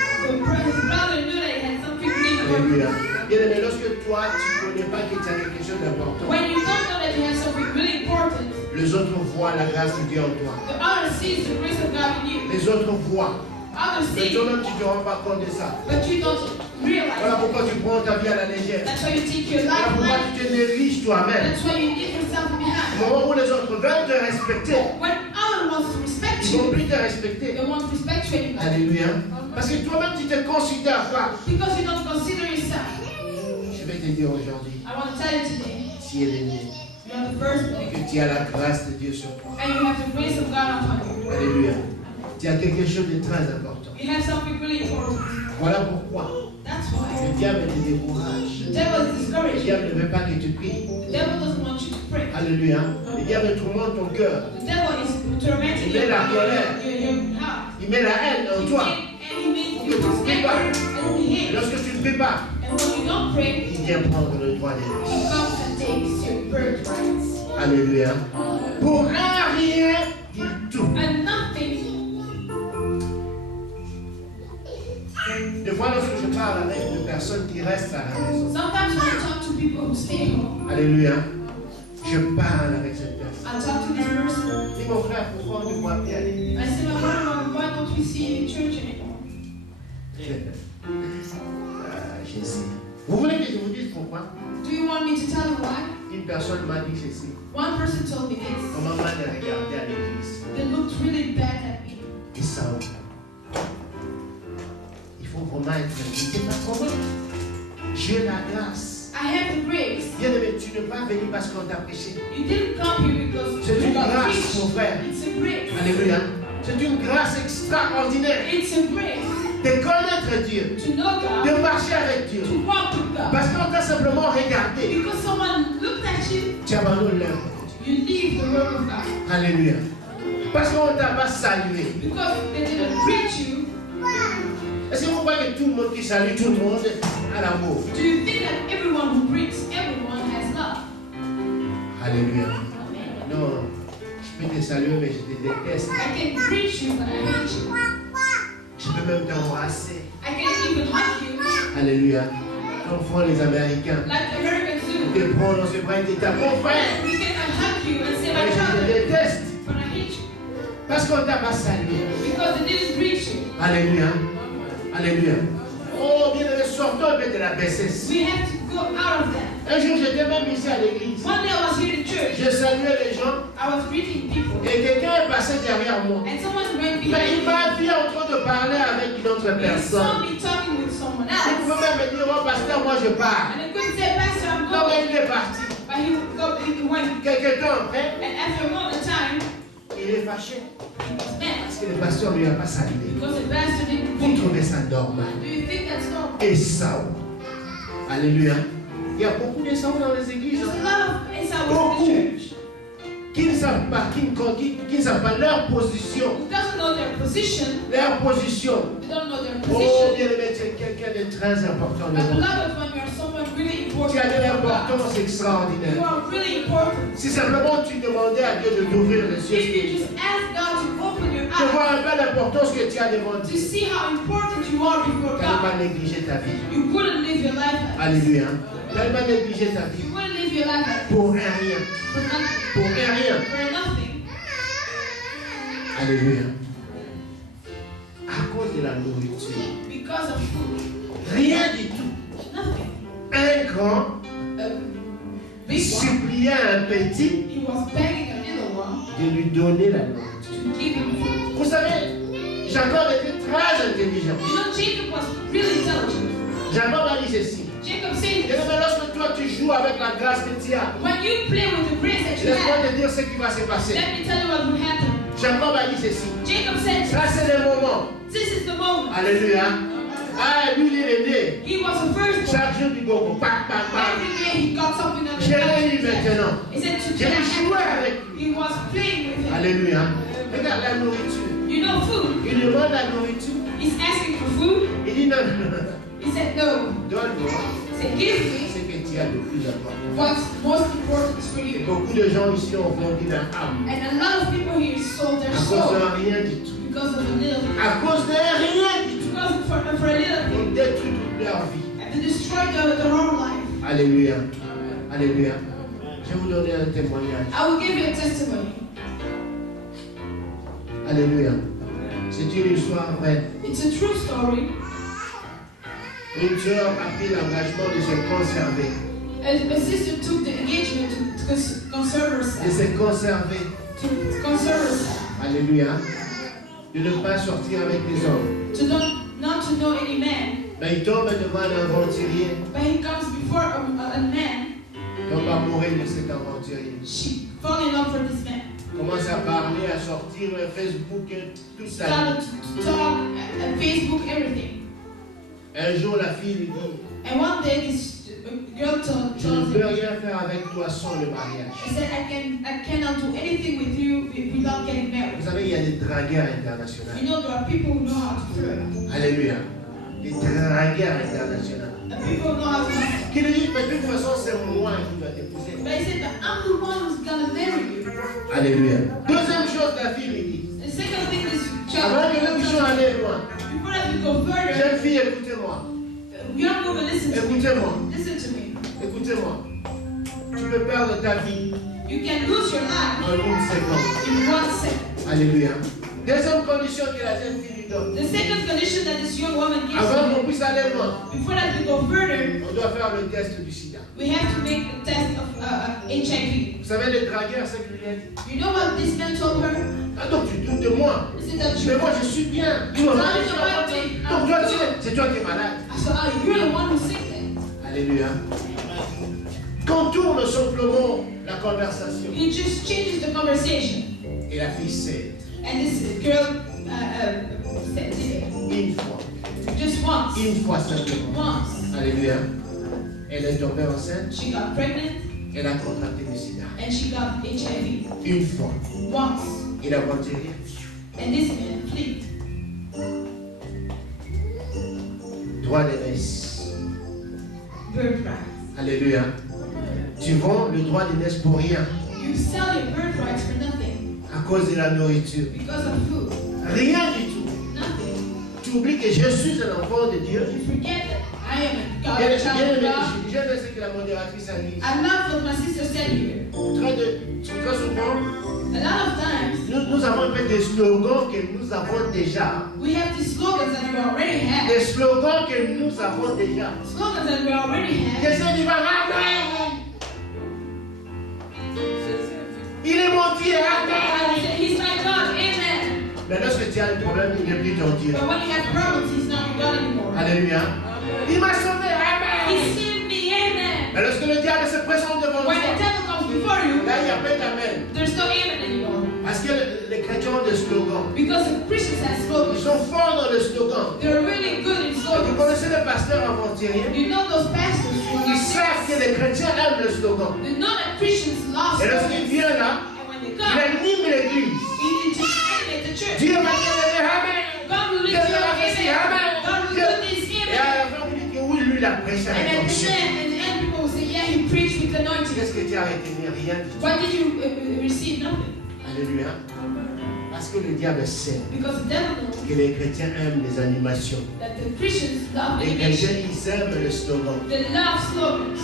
His brother knew that he had something really Alléluia. important. Bien aimé, lorsque toi, tu ne connais pas que tu as quelque chose d'important, When you don't know that you have something really important, les autres voient la grâce de Dieu en toi. the other sees the grace of God in you. Les autres voient. Others Mais see, toi-même, tu ne te rends pas compte de ça. but you don't realize. Voilà pourquoi tu prends ta vie à la légère. That's why you take your Voilà life pourquoi lightly. tu te négliges toi-même. That's why you leave yourself Au behind. moment où les autres veulent te respecter, When others want to respect ils ne vont you, plus te respecter. they won't respect you anymore. Alléluia. Parce que toi-même, tu ne te considères pas. Because you don't consider yourself. Je vais te dire aujourd'hui, I want to tell you today, tu es né you are the first et one. que tu as la grâce de Dieu sur toi. And you have the grace of God upon you. Alléluia. Tu as quelque chose de très important. You have something really important. Voilà pourquoi That's why le diable te décourage. the devil is Le discouraged. diable ne veut pas que tu pries. The devil doesn't want you to pray. Alléluia. Le diable tourmente ton cœur. The devil is tormenting Il met la colère. your heart. Il met la haine en toi. And he makes you to anger and Et hate. lorsque tu ne pries pas, And when you don't pray, il vient prendre le droit des he riches. comes and takes your birthrights. Alléluia. Pour rien du tout. And nothing. Des fois, lorsque je parle avec des personnes qui restent à la maison, Sometimes when I talk to people who stay home, alléluia, je parle avec cette personne. I talk to this person. Dis mon frère, pourquoi on ne voit plus à l'église? I say, my brother, why don't we see you in church anymore? Jésus. Vous voulez que je vous dise pourquoi? Do you want me to tell you why? Une personne m'a dit ceci. One person told me this. Comment m'a regardé à l'église? They looked really bad at me. Et ça, il faut vraiment être. Je ne sais pas comment. J'ai la grâce. I have the grace. Bien aimé, tu n'es pas venu parce qu'on t'a prêché. You didn't come here because C'est you une got grâce, preached. mon frère. It's a grace. Alléluia. C'est une grâce extraordinaire It's a grace de connaître Dieu, to know de God, marcher avec Dieu. to walk with God. Parce qu'on t'a simplement regardé. Because someone looked at you, Tu abandonnes l'œuvre. you leave the word of God. Alléluia. Parce qu'on ne t'a pas salué. Because they didn't preach you. Est-ce que vous croyez que tout le monde qui salue tout le monde a l'amour? Do you think that everyone who preaches, everyone has love? Alléluia. Non, je peux te saluer, mais je te déteste. I can preach you, but I hate you. Je peux même t'embrasser. I can even hug you, Alléluia. Comme font les Américains. like Americans Ils do. te prennent dans ses bras et disent, mon frère. We can hug you and say, Mais my je te brother, déteste. but I hate you. Parce qu'on ne t'a pas salué. Because they didn't preach you. Alléluia. Alléluia. Oh, bien aimé, sortons un peu de la baissesse. We have to go out of that. Un jour, j'étais même ici à l'église. One day I was here in church. Je saluais les gens I was greeting people. et quelqu'un est passé derrière moi. And someone went Mais behind il me. m'a vu en train de parler avec une autre He saw personne. me talking with someone Il else. pouvait même me dire, oh pasteur, moi je pars. And I couldn't say, Pastor, I'm Non, mais going. il est parti. But he went. Quelque temps après, And after a moment of time, il est fâché. he was mad. Parce que le pasteur ne lui a pas salué. Because the pastor didn't Vous preach. trouvez ça normal? Do you think that's normal? Et ça, alléluia. Il y a beaucoup de Saoul dans les églises. There's hein, a lot of Esau in the church qui ne savent pas, qui ne savent pas leur position. who doesn't know their position. Leur position. They don't know their Oh, position. bien aimé, tu es quelqu'un de très important. But beloved, when you are someone really important, Tu as de to God, l'importance you extraordinaire. are really important. Si simplement tu demandais à Dieu de t'ouvrir les If yeux, you just ask God to open your de eyes voir un peu l'importance que tu as devant to Dieu, see how important you are before tu n'allais God, pas négliger ta vie. you wouldn't live your life like this. Alléluia. Tu n'allais pas négliger ta vie You wouldn't live your life like this pour un rien. for nothing. Pour un rien. For nothing. Alléluia. À cause de la nourriture. Because of food. Rien du tout. Nothing. Un grand Big one. suppliait un petit He was begging a little one de lui donner la nourriture. to give him food. Vous savez, Jacob était très intelligent. You know, Jacob was really intelligent. Jacob a dit ceci. Jacob said, Et même lorsque toi tu joues avec la grâce que tu as, when you play with the grace that you laisse-moi have, te dire ce qui va se passer. let me tell you what will happen. Jacob a dit ceci. Jacob said, Ça c'est le moment. this is the moment. Alléluia. Ah, lui il est né. He was the first one. Chaque jour du beaucoup. Pac, pac, pac. Every day he got something on Je l'ai eu the maintenant. He said, Je today vais jouer avec lui. he was playing with him. Alléluia. Regarde la nourriture. You know, food. Il demande la nourriture. He's asking for food. Il dit non, non, non. He said, no. Donne-moi He said, give me ce que tu as de plus important. what's most important for Et you. beaucoup de gens ici ont vendu leur âme. And a lot of people here sold their À cause soul de rien du tout. because of a little thing. À cause de rien du tout. Because for a little Ils thing. ont détruit toute leur vie. And to destroy their own life. Alléluia. Alléluia. Je vais vous donner un témoignage. I will give you a testimony. Alléluia. C'est une histoire vraie. It's a true story. Une sœur a pris l'engagement de se conserver. A sister took the engagement to conserve De herself. se conserver. To conserve herself. Alléluia. De ne pas sortir avec les hommes. To not to know any man. Mais il tombe devant un aventurier. But he comes before a man. Tombe amoureux de cet aventurier. She fall in love for this man. Commence à parler, à sortir Facebook, tout ça. Started to talk at Facebook, everything. Un jour, la fille lui dit, And one day this girl told je ne peux him, rien faire avec toi sans le mariage. she said, I cannot do anything with you without getting married. Vous savez, il y a des dragueurs internationaux. You know, there are people who know how to flirt. Alléluia. Des dragueurs internationaux. And people know how to flirt. Qui lui dit, mais de toute façon, c'est moi qui vais t'épouser. But he said, but I'm the one who's gonna marry you. Alléluia. Deuxième chose, la fille lui dit, The second thing is, avant que nous puissions aller loin, before that we go further, jeune fille, écoutez-moi. young woman, listen to me. Écoutez-moi. Listen to me. Écoutez-moi. Tu peux perdre ta vie You can lose your life en une seconde. in 1 second. Alléluia. Deuxième condition que la jeune fille lui donne. The second condition that this young woman gives Avant me, qu'on puisse aller loin, before that we go further, on doit faire le test du sida. we have to make a test of HIV. Vous savez, les dragueurs, c'est ce qu'il lui a dit. You know what this man told her? Ah, donc tu doutes de moi. He said that Mais you. moi, je suis bien. You told him about it. Donc toi, c'est toi qui es malade. I said, oh, you're the one who's sick then. Alléluia. Contourne simplement la conversation. He just changes the conversation. Et la fille sait. And this girl said it Une fois. just once. Une fois simplement. Once. Alléluia. Elle est tombée enceinte. She got pregnant Elle a contracté le sida. and she got HIV. Une fois. Once. Et l'aventurier. And this man fled. Droit d'aînesse. Birthright. Alléluia. Tu vends le droit d'aînesse pour rien. You sell your birthrights for nothing À cause de la nourriture. because of food. Rien du tout. Nothing. Tu oublies que je suis un enfant de Dieu. You forget that I am a Bien, God, child of God. j'aime ce que la modératrice a dit. I love what my sister said here. Très souvent, A lot of times, nous avons fait des slogans que nous avons déjà. we have these slogans that we already have. Des slogans que nous avons déjà. Slogans that we already have. Quelqu'un dit, Amen. Il est mon Dieu, Amen. And he's my God, amen. Mais lorsque tu as un problème, il n'est plus ton Dieu. But when you have problems, he's not your God anymore. Alléluia. Il m'a sauvé, Amen. He saved me, amen. Mais lorsque le diable se présente devant When the toi, devil comes before you, là, il n'y a pas d'Amen. there's no amen anymore. Parce que les chrétiens ont des slogans. Because the Christians have Ils slogans. sont forts dans les slogans. They're really good in Vous slogans. connaissez les pasteurs aventuriers? You know those pastors who are Ils savent que les chrétiens aiment le slogan. They know that Christians love Et lorsqu'il slogans. vient là, And when they il come, anime l'église. he just animate the church. Dieu va te lever, Amen. God will Dieu lift you va up, faire ci, amen. Amen. God will Dieu- do this, Et à amen. la fin, vous dites que oui, lui, il a prêché And avec at the onction. end, people will say, yeah, he preached with anointing. Qu'est-ce que tu as retenu? Rien du tout. Why did you receive nothing? Alléluia. Parce que le diable sait Because the devil knows que les chrétiens aiment les animations. that the Christians love Les chrétiens, animation. ils aiment le slogan. They love slogans.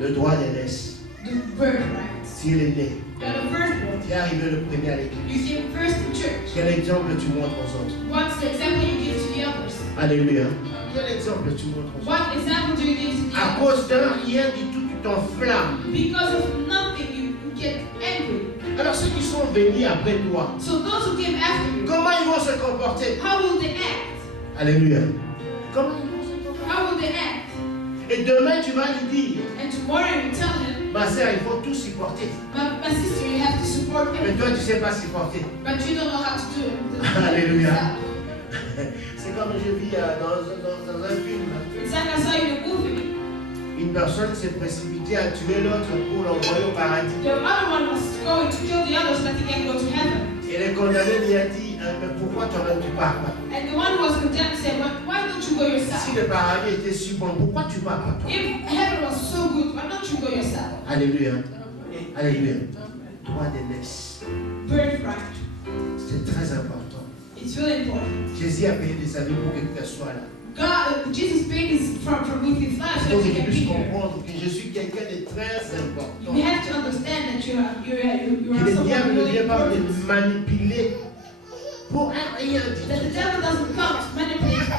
Le droit d'aînesse. The birthright. S'il est né, You're the firstborn. tu es arrivé le premier à l'église. You came first in church. Quel exemple tu montres aux autres? What's the example you give to the others? Alléluia. Quel exemple tu montres aux autres? What example do you give to the À others? cause d'un rien du tout, tu t'enflammes. Because of nothing, you get angry. Alors ceux qui sont venus après toi, So those who came after you, comment ils vont se comporter? how will they act? Alléluia. Comment ils vont se comporter? How will they act? Et demain, tu vas lui dire, And tomorrow you tell him, ma sœur, il faut tout supporter. my sister, you have to support Mais him, toi, tu ne sais pas supporter. but you don't know how to do it. Alléluia. C'est comme je vis dans un film. It's like I saw in a movie. Une personne s'est précipitée à tuer l'autre pour l'envoyer au paradis. The other one was going to kill the other so that he can go to heaven. Et le condamné lui a dit, mais pourquoi toi-même tu pars pas? And the one who was condemned said, why don't you go Si yourself? le paradis était si bon, pourquoi tu pars pas toi? If heaven was so good, why don't you go yourself? Alléluia. Alléluia. Droit d'aînesse. Birthright. C'est très important. It's really important. Jésus a payé de sa vie pour que tu sois là. Jesus paid his from with his life so Pour that que you tu can be puisses here. comprendre que je suis quelqu'un de très important. You have to understand that you are Que le someone diable ne really vient pas important. te manipuler pour un rien du That the tout. devil doesn't come to manipulate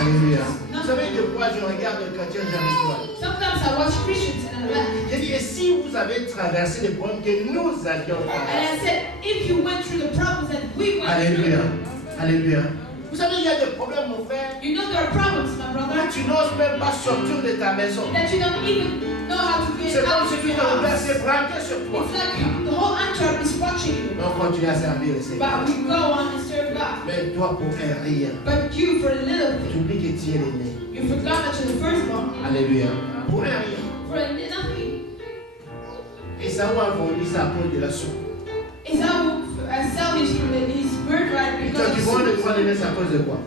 Alléluia. us. Vous savez, des fois, fois, je regarde le chrétien, j'arrive pas. Sometimes I watch Christians and I laugh. J'ai dit, et si vous avez traversé les problèmes que nous avions And traversés? I said, if you went through the problems that we went Alléluia. through, Alléluia. Vous savez, il y a des problèmes, mon frère. you know there are problems, my Là, brother, tu n'oses même pas sortir de ta maison. that you don't even know how to C'est get comme out si of tout your ton père house. s'est braqué sur toi. It's like the whole Antwerp is watching you. On continue à servir le Seigneur. But we go on and serve God. Mais toi, pour un rien, But you, for a little tu thing, oublies que tu es l'aîné. you forgot that you're the firstborn. Alléluia. Pour un rien. For a nothing. Et ça va vendu ça à cause de la soupe. Esau sell his birthright Et toi, because tu of vends le soup. droit d'aînesse à cause de quoi?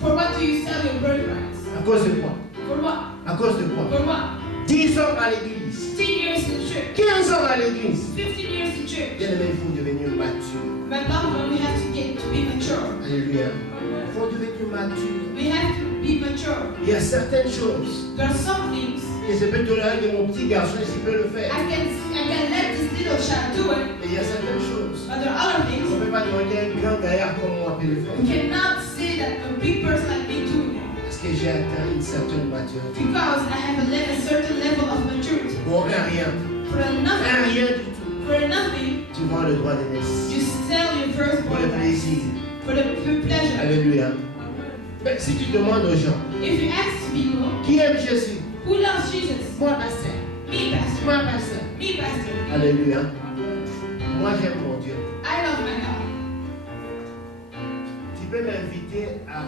For what do you sell your birthrights? À cause de quoi? For what? À cause de quoi? For what? 10 ans à l'église. 10 years in church. 15 ans à l'église. 15 years in church. Bien aimé, il faut devenir mature. My beloved, we have to get to be mature. Alléluia. Il faut devenir mature. We have to be mature. Il y a certaines choses There are some things que je peux tolérer que mon petit garçon, s'il peut le faire. I can let this little child do it, Et il y a certaines choses. but there are other On things ne peut pas demander à un grand gaillard comme moi peut le faire. we cannot say that a big person like me doing it Parce que j'ai atteint une certaine maturité. because I have a certain level of maturity. Pour un rien. For Un nothing, rien du tout. for nothing, Tu vends le droit d'aînesse. you sell your Pour firstborn le rights plaisir. for the pure pleasure. Alléluia. Mais si tu demandes aux gens If you ask people qui aime Jésus, who loves Jesus, moi, pasteur. me pastor, Moi, pasteur. me pastor. Alléluia. Moi, j'aime mon Dieu. I love my God. Tu peux m'inviter à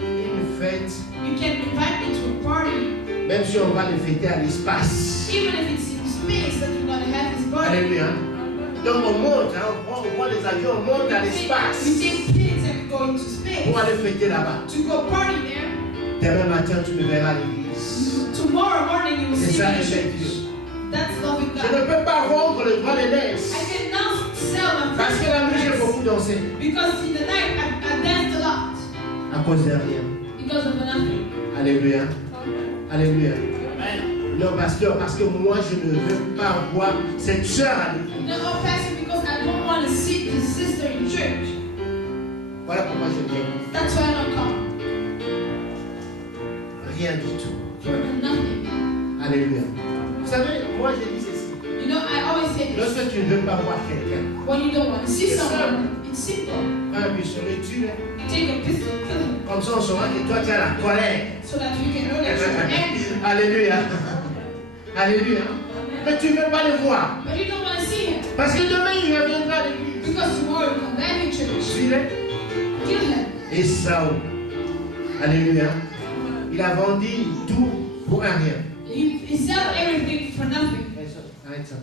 une fête, You can invite me to a party, même si on va le fêter à l'espace. even if it's in space that we're gonna have this party. Alléluia. Donc on monte, hein, on prend les avions, on monte à We l'espace take planes and go into space pour aller fêter là-bas. to go party there. Demain matin, tu me verras à l'église. Tomorrow morning you will C'est see ça, me in aimer church. Dieu. That's loving Je ne God. peux pas vendre le droit d'aînesse I cannot sell my parce que la nuit, j'ai first beaucoup dansé. because in the night I danced a lot À cause de rien. because of nothing. Alléluia. Alléluia. Non, pasteur, parce que moi, je ne veux pas voir cette sœur à l'église. No, pastor, because I don't want to see this sister in church. Voilà pourquoi je viens. That's why I don't come. Rien du tout. For nothing. Alléluia. Vous savez, moi, je dis ceci. You know, I always say this. Lorsque tu ne veux pas voir quelqu'un, When you don't want to see It's someone, it's simple. prends un pistolet, tue-le. Take a pistol, kill him, Comme ça, on saura que toi, tu as la colère. so that we can know that you're angry. Alléluia. Alléluia. Mais tu ne veux pas le voir. But you don't want to see him Parce que demain, il reviendra à l'église. because tomorrow you come back in church. Suis-le. Kill him. Et Saul. Alléluia. Il a vendu tout pour un rien. He sell everything for nothing. Arrête ça.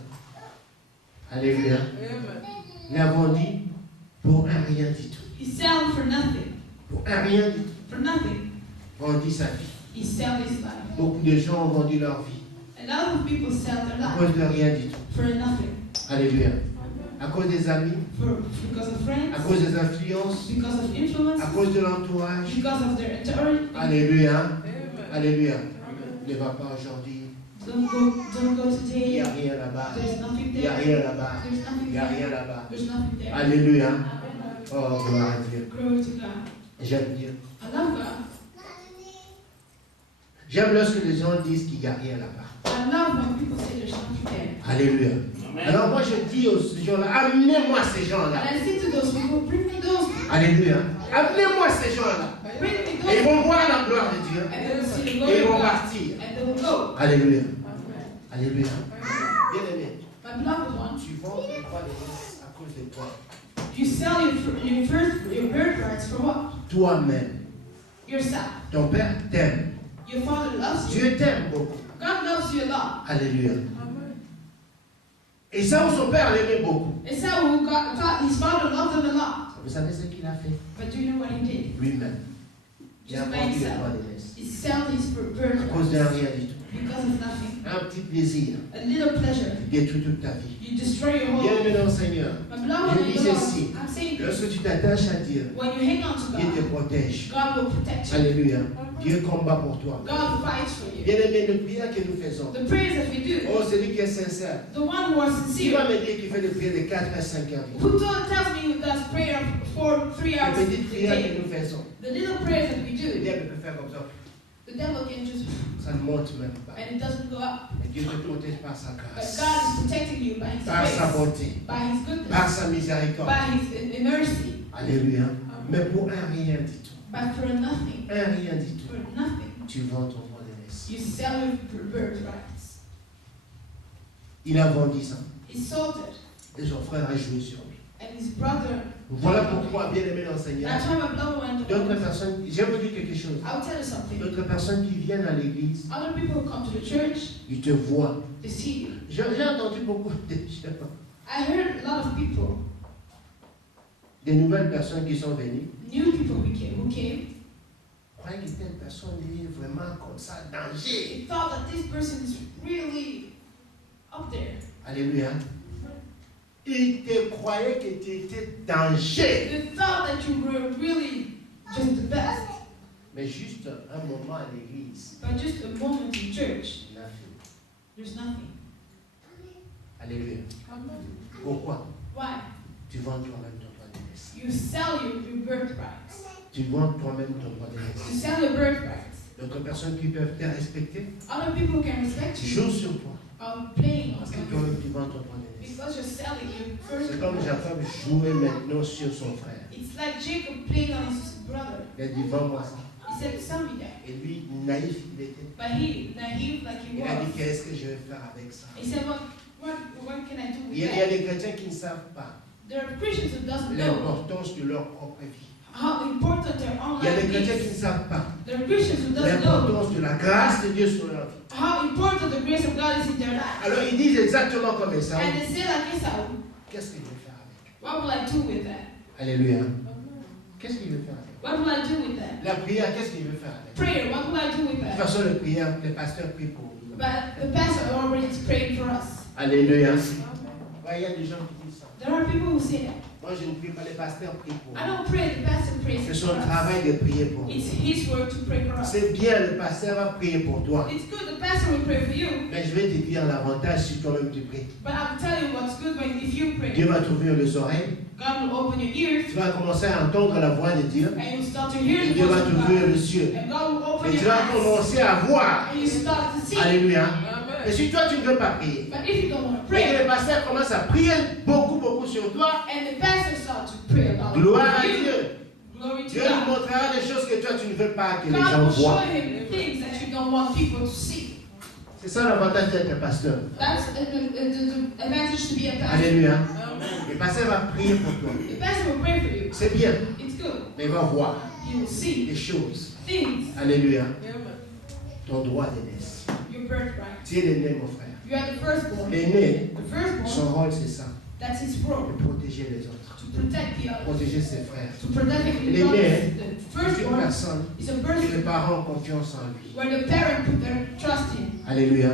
Alléluia. Il a vendu pour un rien du tout. He sell for nothing. Pour un rien du tout. For nothing. Vendu sa vie. He sell his life. Beaucoup de gens ont vendu leur vie A lot of people sell their à life cause de rien du tout. for nothing. Alléluia. À cause des amis, Because of à friends, cause des influences, because of influence, à cause de l'entourage. because of their authority. Alléluia. Alléluia. Ne va pas aujourd'hui. Don't go Il today. n'y a rien là-bas. There's nothing Il n'y a there. rien là-bas. There's Il nothing n'y a there. rien là-bas. There's nothing there. Alléluia. Oh, gloire à Dieu. Glory to God. J'aime Dieu. I love God. J'aime lorsque les gens disent qu'il n'y a rien là-bas. I love when people say there's nothing there. Alléluia. Alors moi je dis aux gens-là, amenez-moi ces gens-là. And I say to those people, bring me those people. Alléluia. Amenez-moi ces gens-là. Bring me Et ils those vont voir la gloire de Dieu. And they will see the Et glory ils of vont God. partir. And they will go. Alléluia. Alléluia. Bien aimé, My beloved one, tu vends le droit de l'Église à cause de toi. you sell your birthrights for what? Toi-même. Yourself. Ton Père t'aime. Your father loves you. Dieu t'aime beaucoup. God loves you a lot. Alléluia. Et ça, son Père l'aimait beaucoup. It's how his father loved him a lot. Vous savez ce qu'il a fait? But do you know what he did? Lui-même. Il a Just by vendu le himself. droit de l'Église. He sold his À cause de birthrights rien du tout. because of nothing. Un petit plaisir. A little pleasure. Tu détruis toute ta vie. You destroy your whole Bien life. aimé dans le Seigneur. My beloved Je in dis the Lord, ceci. I'm saying this. Lorsque tu t'attaches à Dieu, When you hang on to Dieu te God, protège. God will protect you. Alléluia. Dieu combat pour toi. God fights for you. Bien aimé, le prière que nous faisons. The prayers that we do, Oh, celui qui est sincère. the one who are Qui va sincere, me dire qu'il fait des prières de 4 à 5 heures? tells me who does prayer for 3 hours Les a petites prières day. que nous faisons. The little prayers that we do, Dieu peut faire comme ça. The devil can just, Ça ne monte même pas. and it doesn't go up. Mais Dieu te protège par sa But grâce, God is protecting you by His par sa grace, bonté, by His goodness, par sa miséricorde. by His mercy. Alléluia. Mais pour un rien du tout. But for nothing, Un rien du tout. for nothing, Tu vends ton droit de naissance. you sell your birthrights. Il a vendu ça. He sold it, Et son frère a joué sur lui. and his brother. Voilà pourquoi, bien aimé l'enseignant, That's why my brother went. d'autres personnes, je vais vous dire quelque chose. I'll tell you something. D'autres personnes qui viennent à l'église, Other people who come to the church, ils te voient. they see you. J'ai entendu beaucoup de gens, I heard a lot of people, des nouvelles personnes qui sont venues. new people who came. Croyez que telle personne est vraiment comme ça, danger. They thought that this person is really up there. Alléluia. Ils te croyaient que tu étais danger. They thought that you were really just the best. Mais juste un moment à l'église, But just a moment in church, il a fait. there's nothing. Alléluia. Pourquoi? Why? Tu vends toi-même ton droit de naissance. You sell your birthrights. Tu vends toi-même ton droit de You naissance. sell your birthrights. D'autres personnes qui peuvent te respecter Other people can respect you jouent sur toi. playing on Parce que you toi-même tu vends ton droit de naissance. because you're selling your C'est comme birthright. Jacob jouait maintenant sur son frère. It's like Jacob playing on his brother. Il a dit vends-moi ça. He said, "Sell me that." Et lui, naïf, il était. But he, naive like he Il a dit was, qu'est-ce que je vais faire avec ça? he said, "What can I do Il with y a that?" des chrétiens qui ne savent pas There are Christians who doesn't know l'importance de leur propre vie. how important their own Il y a des life chrétiens qui ne is. savent pas There are Christians who doesn't know l'importance de la grâce de Dieu sur leur vie. how important the grace of God is in their life. Alors ils disent exactement comme ça. And they say like Esau, Qu'est-ce qu'il veut faire avec? what will I do with that? Alléluia. Qu'est-ce qu'il veut faire avec? What will I do with that? La prière, qu'est-ce qu'il veut faire avec? Prayer, what will I do with De toute that? façon, le prière, les pasteurs prient pour nous. But the pastor already is praying for us. Alléluia. Ouais, il y a des gens qui disent ça. There are people who say that. Moi, je ne prie pas, les pasteurs prient pour I nous. don't pray, the pastor prays C'est for son us. travail de prier pour nous. It's his work to pray for us. C'est bien, le pasteur va prier pour toi. It's good, the pastor will pray for you. Mais je vais te dire l'avantage si toi-même tu pries. But I'll tell you what's good when if you pray. Dieu va t'ouvrir les oreilles. God will open your ears Tu vas commencer à entendre la voix de Dieu. and you start to hear Et the Dieu voice va of t'ouvrir God. les yeux. And God will open Et tu your vas eyes. commencer à voir. And you start to see. Alléluia. Et si toi tu ne veux pas prier, But if you don't want to et que pray, le pasteur commence à prier beaucoup sur toi, and the pastor starts to pray about gloire à you, Dieu. glory to Dieu lui God. montrera des choses que toi tu ne veux pas que les God gens will show voient. him things that you don't want people to see. C'est ça l'avantage d'être pasteur. That's the advantage to be a pastor. Alléluia. Le pasteur va prier pour toi. The pastor will pray for you. C'est bien, It's good. mais il va voir You will see des choses. things. Alléluia. Ton droit d'aînesse. Your birthright. Tu es l'aîné, mon frère. You are the firstborn. L'aîné, The firstborn, son rôle c'est ça, that's his de role. protéger les autres, To protect the others. protéger ses frères. To protect him. Les nés, The C'est une firstborn personne is a que person les parents ont confiance en lui. where the parent put their trust in. Alléluia.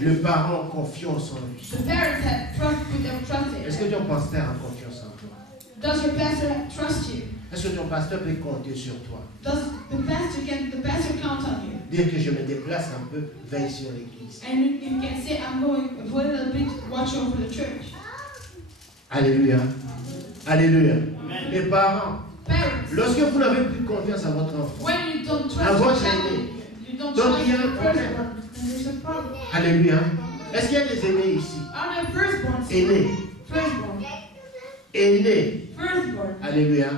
Le parent a confiance en lui. The parents have trust, put their trust Est-ce que in. ton pasteur a confiance en toi? Does your pastor trust you? Est-ce que ton pasteur peut compter sur toi? Does the pastor count on you? Dire que je me déplace un peu, veille sur l'église. And you can say, I'm going a little bit to watch over the church. Alléluia. Alléluia. Les parents, Parents, lorsque vous n'avez plus confiance à votre enfant, when you don't trust à your votre child, aîné, you don't donc trust il y a un your problème. firstborn, then there's a problem. Alléluia. Est-ce qu'il y a des aînés ici? Are there firstborns? Aînés. Firstborn. Aînés. Firstborn. Alléluia.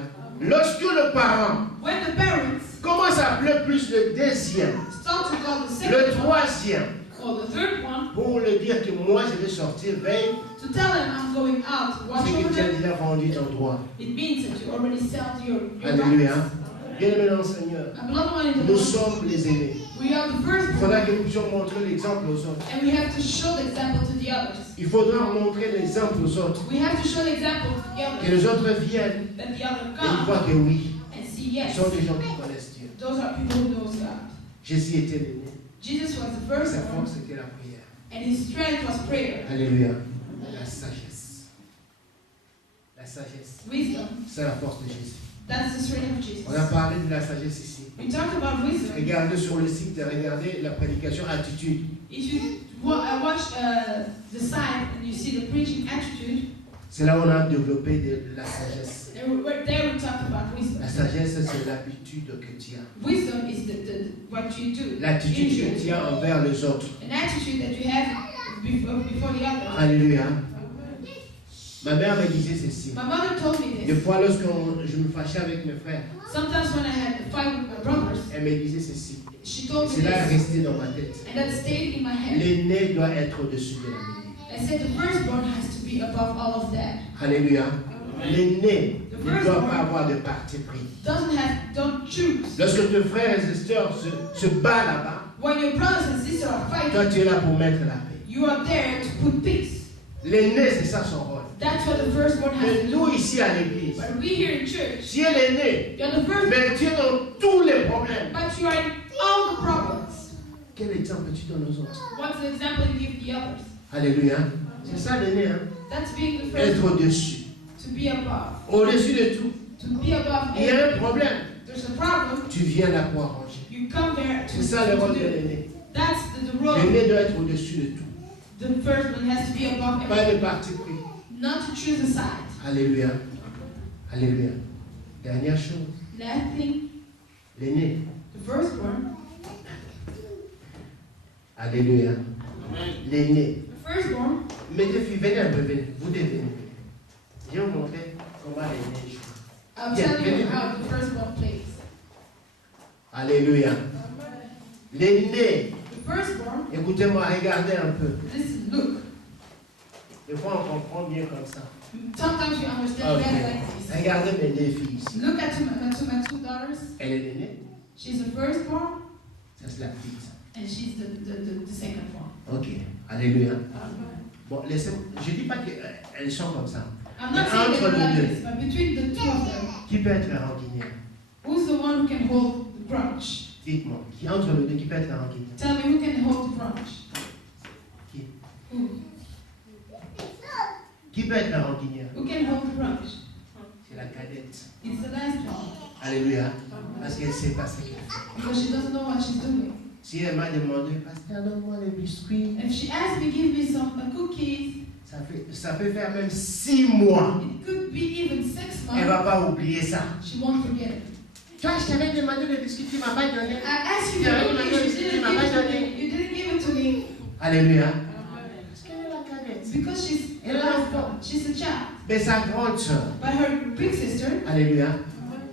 Lorsque le parent When the parents commence à appeler plus le deuxième, start to call the le second one troisième, or the third one pour le dire que moi je vais sortir, veille, to tell them I'm going out, watch c'est over que tu as them, déjà vendu ton droit. it means that you already sold your Alléluia. rights. Bien-aimé dans le Seigneur, I'm not one in the nous Lord. sommes les aînés. We are the Il firstborn, faudra que nous puissions montrer l'exemple aux autres. and we have to show the example to the others. Il faudra montrer l'exemple aux autres. We have to show the example to the Que others, les autres viennent that the other et ils come voient que oui, and see ils yes. sont des gens qui connaissent Dieu. Those are people who knows God. Jésus était l'aîné. Jesus was the Sa firstborn, force était la prière. and his strength was prayer. Alléluia. La sagesse. La sagesse. Wisdom, C'est la force de Jésus. that's the strength of Jesus. On a parlé de la sagesse ici. We talked about wisdom. Regardez sur le site, regardez la prédication attitude. If you watch the site and you see the preaching attitude, C'est là où on a développé de la sagesse. There we talked about wisdom. La sagesse, c'est l'habitude que tu as. Wisdom is what you do. L'attitude usually. que tu as envers les autres. An attitude that you have before the others. Alléluia. Ma mère me disait ceci. My mother told me Des this. fois, lorsque je me fâchais avec mes frères, Sometimes when I had a fight with my brothers, elle me disait ceci. she told me Cela est this, resté dans ma tête. and that stayed in my head. L'aîné doit être au-dessus de l'aîné. I said the firstborn has to be above all of that. Alléluia. L'aîné ne doit pas avoir de parti pris. Don't choose. Lorsque tes frères et sœurs se battent là-bas, When your brothers and sisters are toi fighting, tu es là pour mettre la paix. you are there to put peace. L'aîné, c'est ça son rôle. That's what the firstborn has Mais to do. nous ici à l'église, But we here in church, tu es l'aîné, you're the firstborn, mais tu es dans tous les problèmes. but you are in all the problems. Quel exemple tu donnes aux autres? What's the example you give the others? Alléluia. C'est ça l'aîné, hein? That's being the Être first, au-dessus. to be above. Au-dessus de tout. To be above Il y a un everything. problème. There's a problem, Tu viens là pour arranger. you come there C'est ça le rôle to de do. l'aîné. That's the role. L'aîné doit être au-dessus de tout. The firstborn has to be above Pas everything. de parti pris. Not to choose a side. Alléluia. Alléluia. Dernière chose. Last thing, L'aîné. the firstborn, Alléluia. L'aîné. the firstborn, Mes deux filles, venez un peu, venez. Vous devez venir. Je vais vous montrer comment l'aîné joue. I'll Yeah, tell you really. how the firstborn plays. Alléluia. L'aîné. The firstborn, Écoutez-moi, regardez un peu. listen, look. Des fois, on comprend mieux comme ça. Sometimes you understand Ok. better like this. Regardez mes deux filles ici. Look at my two daughters. Elle est l'aînée. She's the firstborn, Ça, c'est la petite. and she's the second one. Ok. Alléluia. Bon, laissez-moi. Je ne dis pas qu'elles sont comme ça. I'm not saying Entre that les like deux. this, but between the two of them, Qui peut être rancunier? who's the one who can hold the grudge? Dites-moi. Qui entre les deux, qui peut être rancunier? Tell me who can hold the grudge? Qui? Who? Qui peut être rancunier? Who can hold the grudge? C'est la cadette. It's the last one. Alléluia. Parce qu'elle ne sait pas ce qu'elle fait. Because she doesn't know what she's doing. Si elle m'a demandé, Pasteur, donne-moi les biscuits, If she asked me, give me some cookies, ça peut faire même 6 mois. it could be even 6 Elle ne va months, pas oublier ça. she won't forget it. Tu vois, je t'avais demandé les biscuits, tu ne m'as pas donné. I asked you Yeah, the you cookies, you didn't give it to me. You didn't give it to me Alléluia. Parce qu'elle est la cadette. because she's Elle est l'enfant. she's a child. Mais sa grande soeur, But her big sister, Alléluia,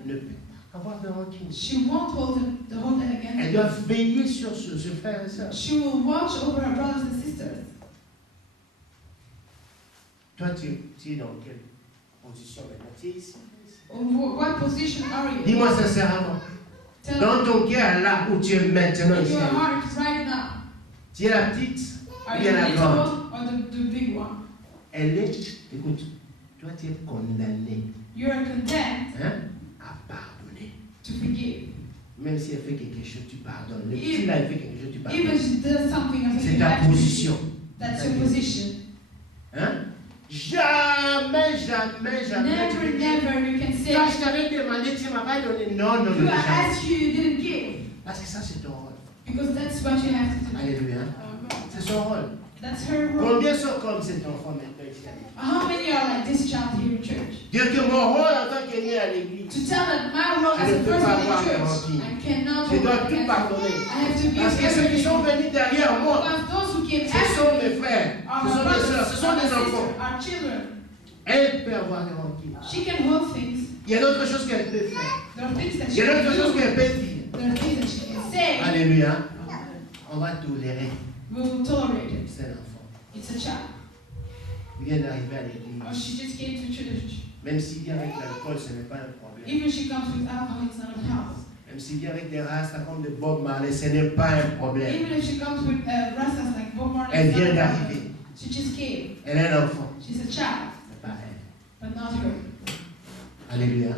ne peut pas avoir de rancune. she won't hold that Elle against doit her. veiller sur ce frère et soeur. She will watch over her brothers and sisters. Toi, tu es dans quelle position maintenant? Tu es ici. What position are you? Dis-moi sincèrement, Tell dans me. ton cœur là où tu es maintenant In ici, your heart right now, tu es la petite, are ou you bien the la little grande. one or the big one? Elle est, écoute, toi tu es condamné, You are condemned hein, à pardonner. to forgive. Même si elle fait quelque chose, tu pardonnes. Le If- petit là, il fait quelque chose, tu Even pardonnes. she does something, I think C'est you ta have to position. forgive. That's your position. Hein? Jamais, jamais, jamais. Never, never you can say, Quand je t'avais demandé, tu ne m'as pas donné. Non, non, you non. I jamais. asked you, you didn't give. Parce que ça, c'est ton rôle. Because that's what you have to do. Alléluia. C'est son rôle. That's her role. Combien sont comme cet enfant maintenant ici à l'église? How many are like this child here in church? Dire que mon rôle en tant qu'aîné à l'église, To tell that my role Je as ne a peux person pas in avoir de church, rancune. I cannot je dois hold tout against. pardonner. I have to give Parce que ceux qui sont everything. venus derrière moi, Because those who came ce sont after mes me frères, are ce my sont mes brothers, soeurs, ce sont are my mes enfants. sisters, our children. Elle peut avoir des rancunes. She can hold things. Il y a d'autres choses qu'elle peut faire. There are things that Il she y a can d'autres choses do. qu'elle peut dire. There are things that she can say. Alléluia. On va tolérer. We will tolerate it. C'est l'enfant. It's a child. Il vient d'arriver à Or l'église. she just came to church. Même s'il vient avec l'alcool, ce n'est pas un problème. Even she comes with alcohol, it's not a problem. Même s'il vient avec des rastas comme de Bob Marley, ce n'est pas un problème. Even if she comes with rastas like Bob Marley, Elle it's not vient a problem. d'arriver. She just came. Elle est l'enfant. She's a child, Mais pas elle. but not her. Alléluia.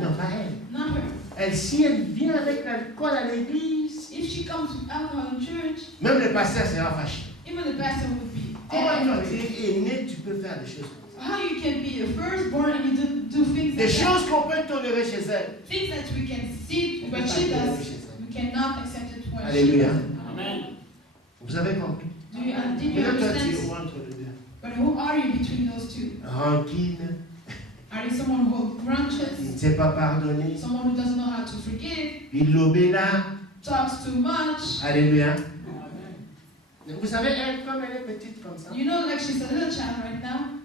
Non, pas elle. Not her. Elle, si elle vient avec l'alcool à l'église, If she comes with alcohol in church, même le pasteur sera fâché. even the pastor would be Comment toi, angry. tu es aîné, tu peux faire des choses comme ça. How you can be a firstborn and you do things Des like that? choses qu'on peut tolérer chez elle. Things that we can see On peut what pas she tolérer does, chez elle. we cannot accept it when she Alléluia. does it. Amen. Vous avez compris? Did you Mais là, toi, tu es understand? où entre les deux? But who are you between those two? rancune, Are you someone who holds qui grudges? ne sait pas pardonner, Someone who doesn't know how to forgive? il l'obéit. Talks too much? Alléluia. Vous savez, elle, comme elle est petite comme ça, You know, like she's a little child right now.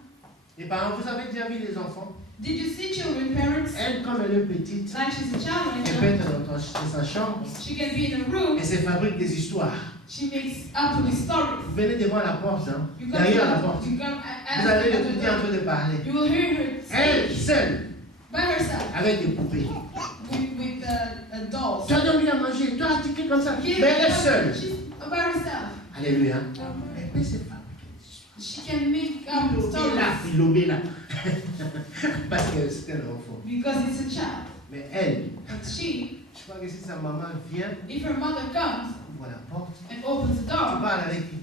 les parents, vous avez déjà vu les enfants? Did you see children, parents? Elle, comme elle est petite, Like she's a child right elle peut now. être dans sa chambre She can be in a room. et se fabrique des histoires. She makes up these stories. Vous venez devant la porte, hein, You come, derrière la porte. you come Vous allez at the l'écouter en door. train de parler. You will hear her Elle, speak seule, by herself avec des poupées. with dolls. Tu as donné à manger, tu as tiqué comme ça. Yeah, Mais elle est seule. she's by herself. Alléluia. Elle peut se fabriquer des histoires. She can make up Il stories l'obéit là. Parce que c'est un enfant. because it's a child. Mais elle, But she, je crois que si sa maman vient, if her mother comes ouvre la porte, and opens the tu door, parles avec qui?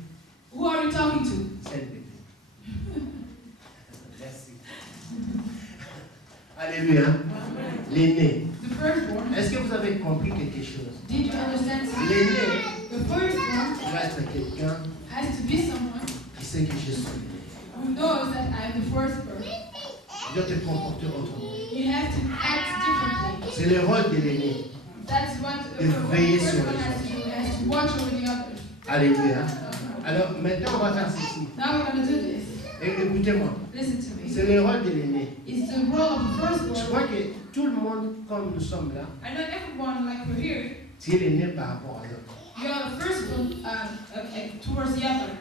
who are you talking to? C'est le bébé. Merci. Alléluia. L'aîné. The firstborn. Est-ce que vous avez compris quelque chose? Did you understand something? L'aîné The firstborn doit être quelqu'un has to be someone qui sait que je suis l'aîné. who knows that I am the firstborn. Tu dois te comporter autrement. You have to act differently. C'est le rôle de l'aîné. That's what De the veiller first sur one les has to do. Has to watch over the others. Alléluia. Alors maintenant, on va faire ceci. Now we're going to do this. Écoutez-moi. Listen to me. C'est le rôle de l'aîné. It's the role of the Je firstborn. crois que tout le monde, comme nous sommes là, I know everyone, like we're here, c'est l'aîné par rapport à l'autre. you are the firstborn towards the other.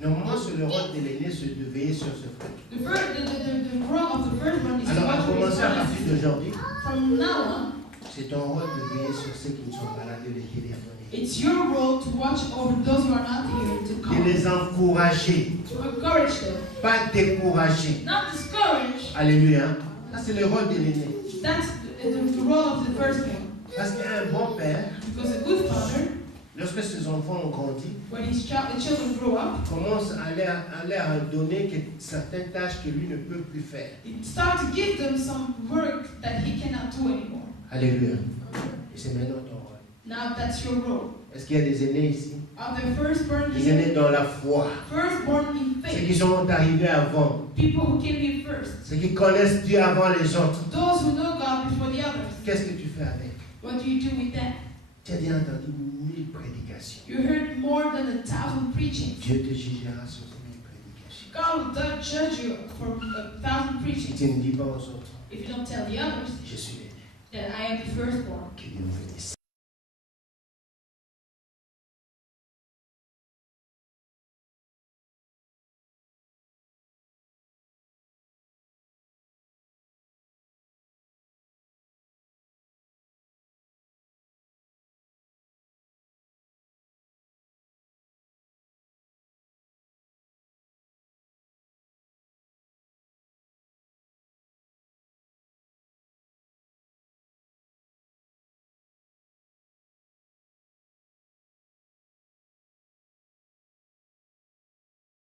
Normalement, c'est le rôle de l'aîné, c'est de veiller sur ce frère. The role of the firstborn is to Alors, à watch over his commencer à partir brothers. d'aujourd'hui, From now on, c'est ton rôle de veiller sur ceux qui ne sont pas là, de les téléphoner, it's your role to watch over those who are not here, to de come, les encourager, to encourage them, pas décourager. not discourage. Alléluia. Ça, c'est le rôle de l'aîné. That's the role of the firstborn. Parce qu'un bon père, Because a good father, lorsque ses enfants ont grandi, when the children grow up, commence à leur donner certaines tâches que lui ne peut plus faire. it starts to give them some work that he cannot do anymore. Alléluia. Et c'est maintenant ton rôle. Now that's your role. Est-ce qu'il y a des aînés ici? Are the firstborn Des aînés here? dans la foi. Firstborn in Ceux qui faith. sont arrivés avant. People who came here first. Ceux qui connaissent Dieu avant les autres. Those who know God before the others. Qu'est-ce que tu fais avec? What do you do with that? Tu as déjà entendu 1000 prédications. You heard more than 1,000 preachings. Dieu te jugera sur ces 1000 prédications. God will judge you for 1,000 Si preachings. tu ne dis pas aux autres, If you don't tell the others je suis l'aîné. that I am the firstborn. Que Dieu vous bénisse.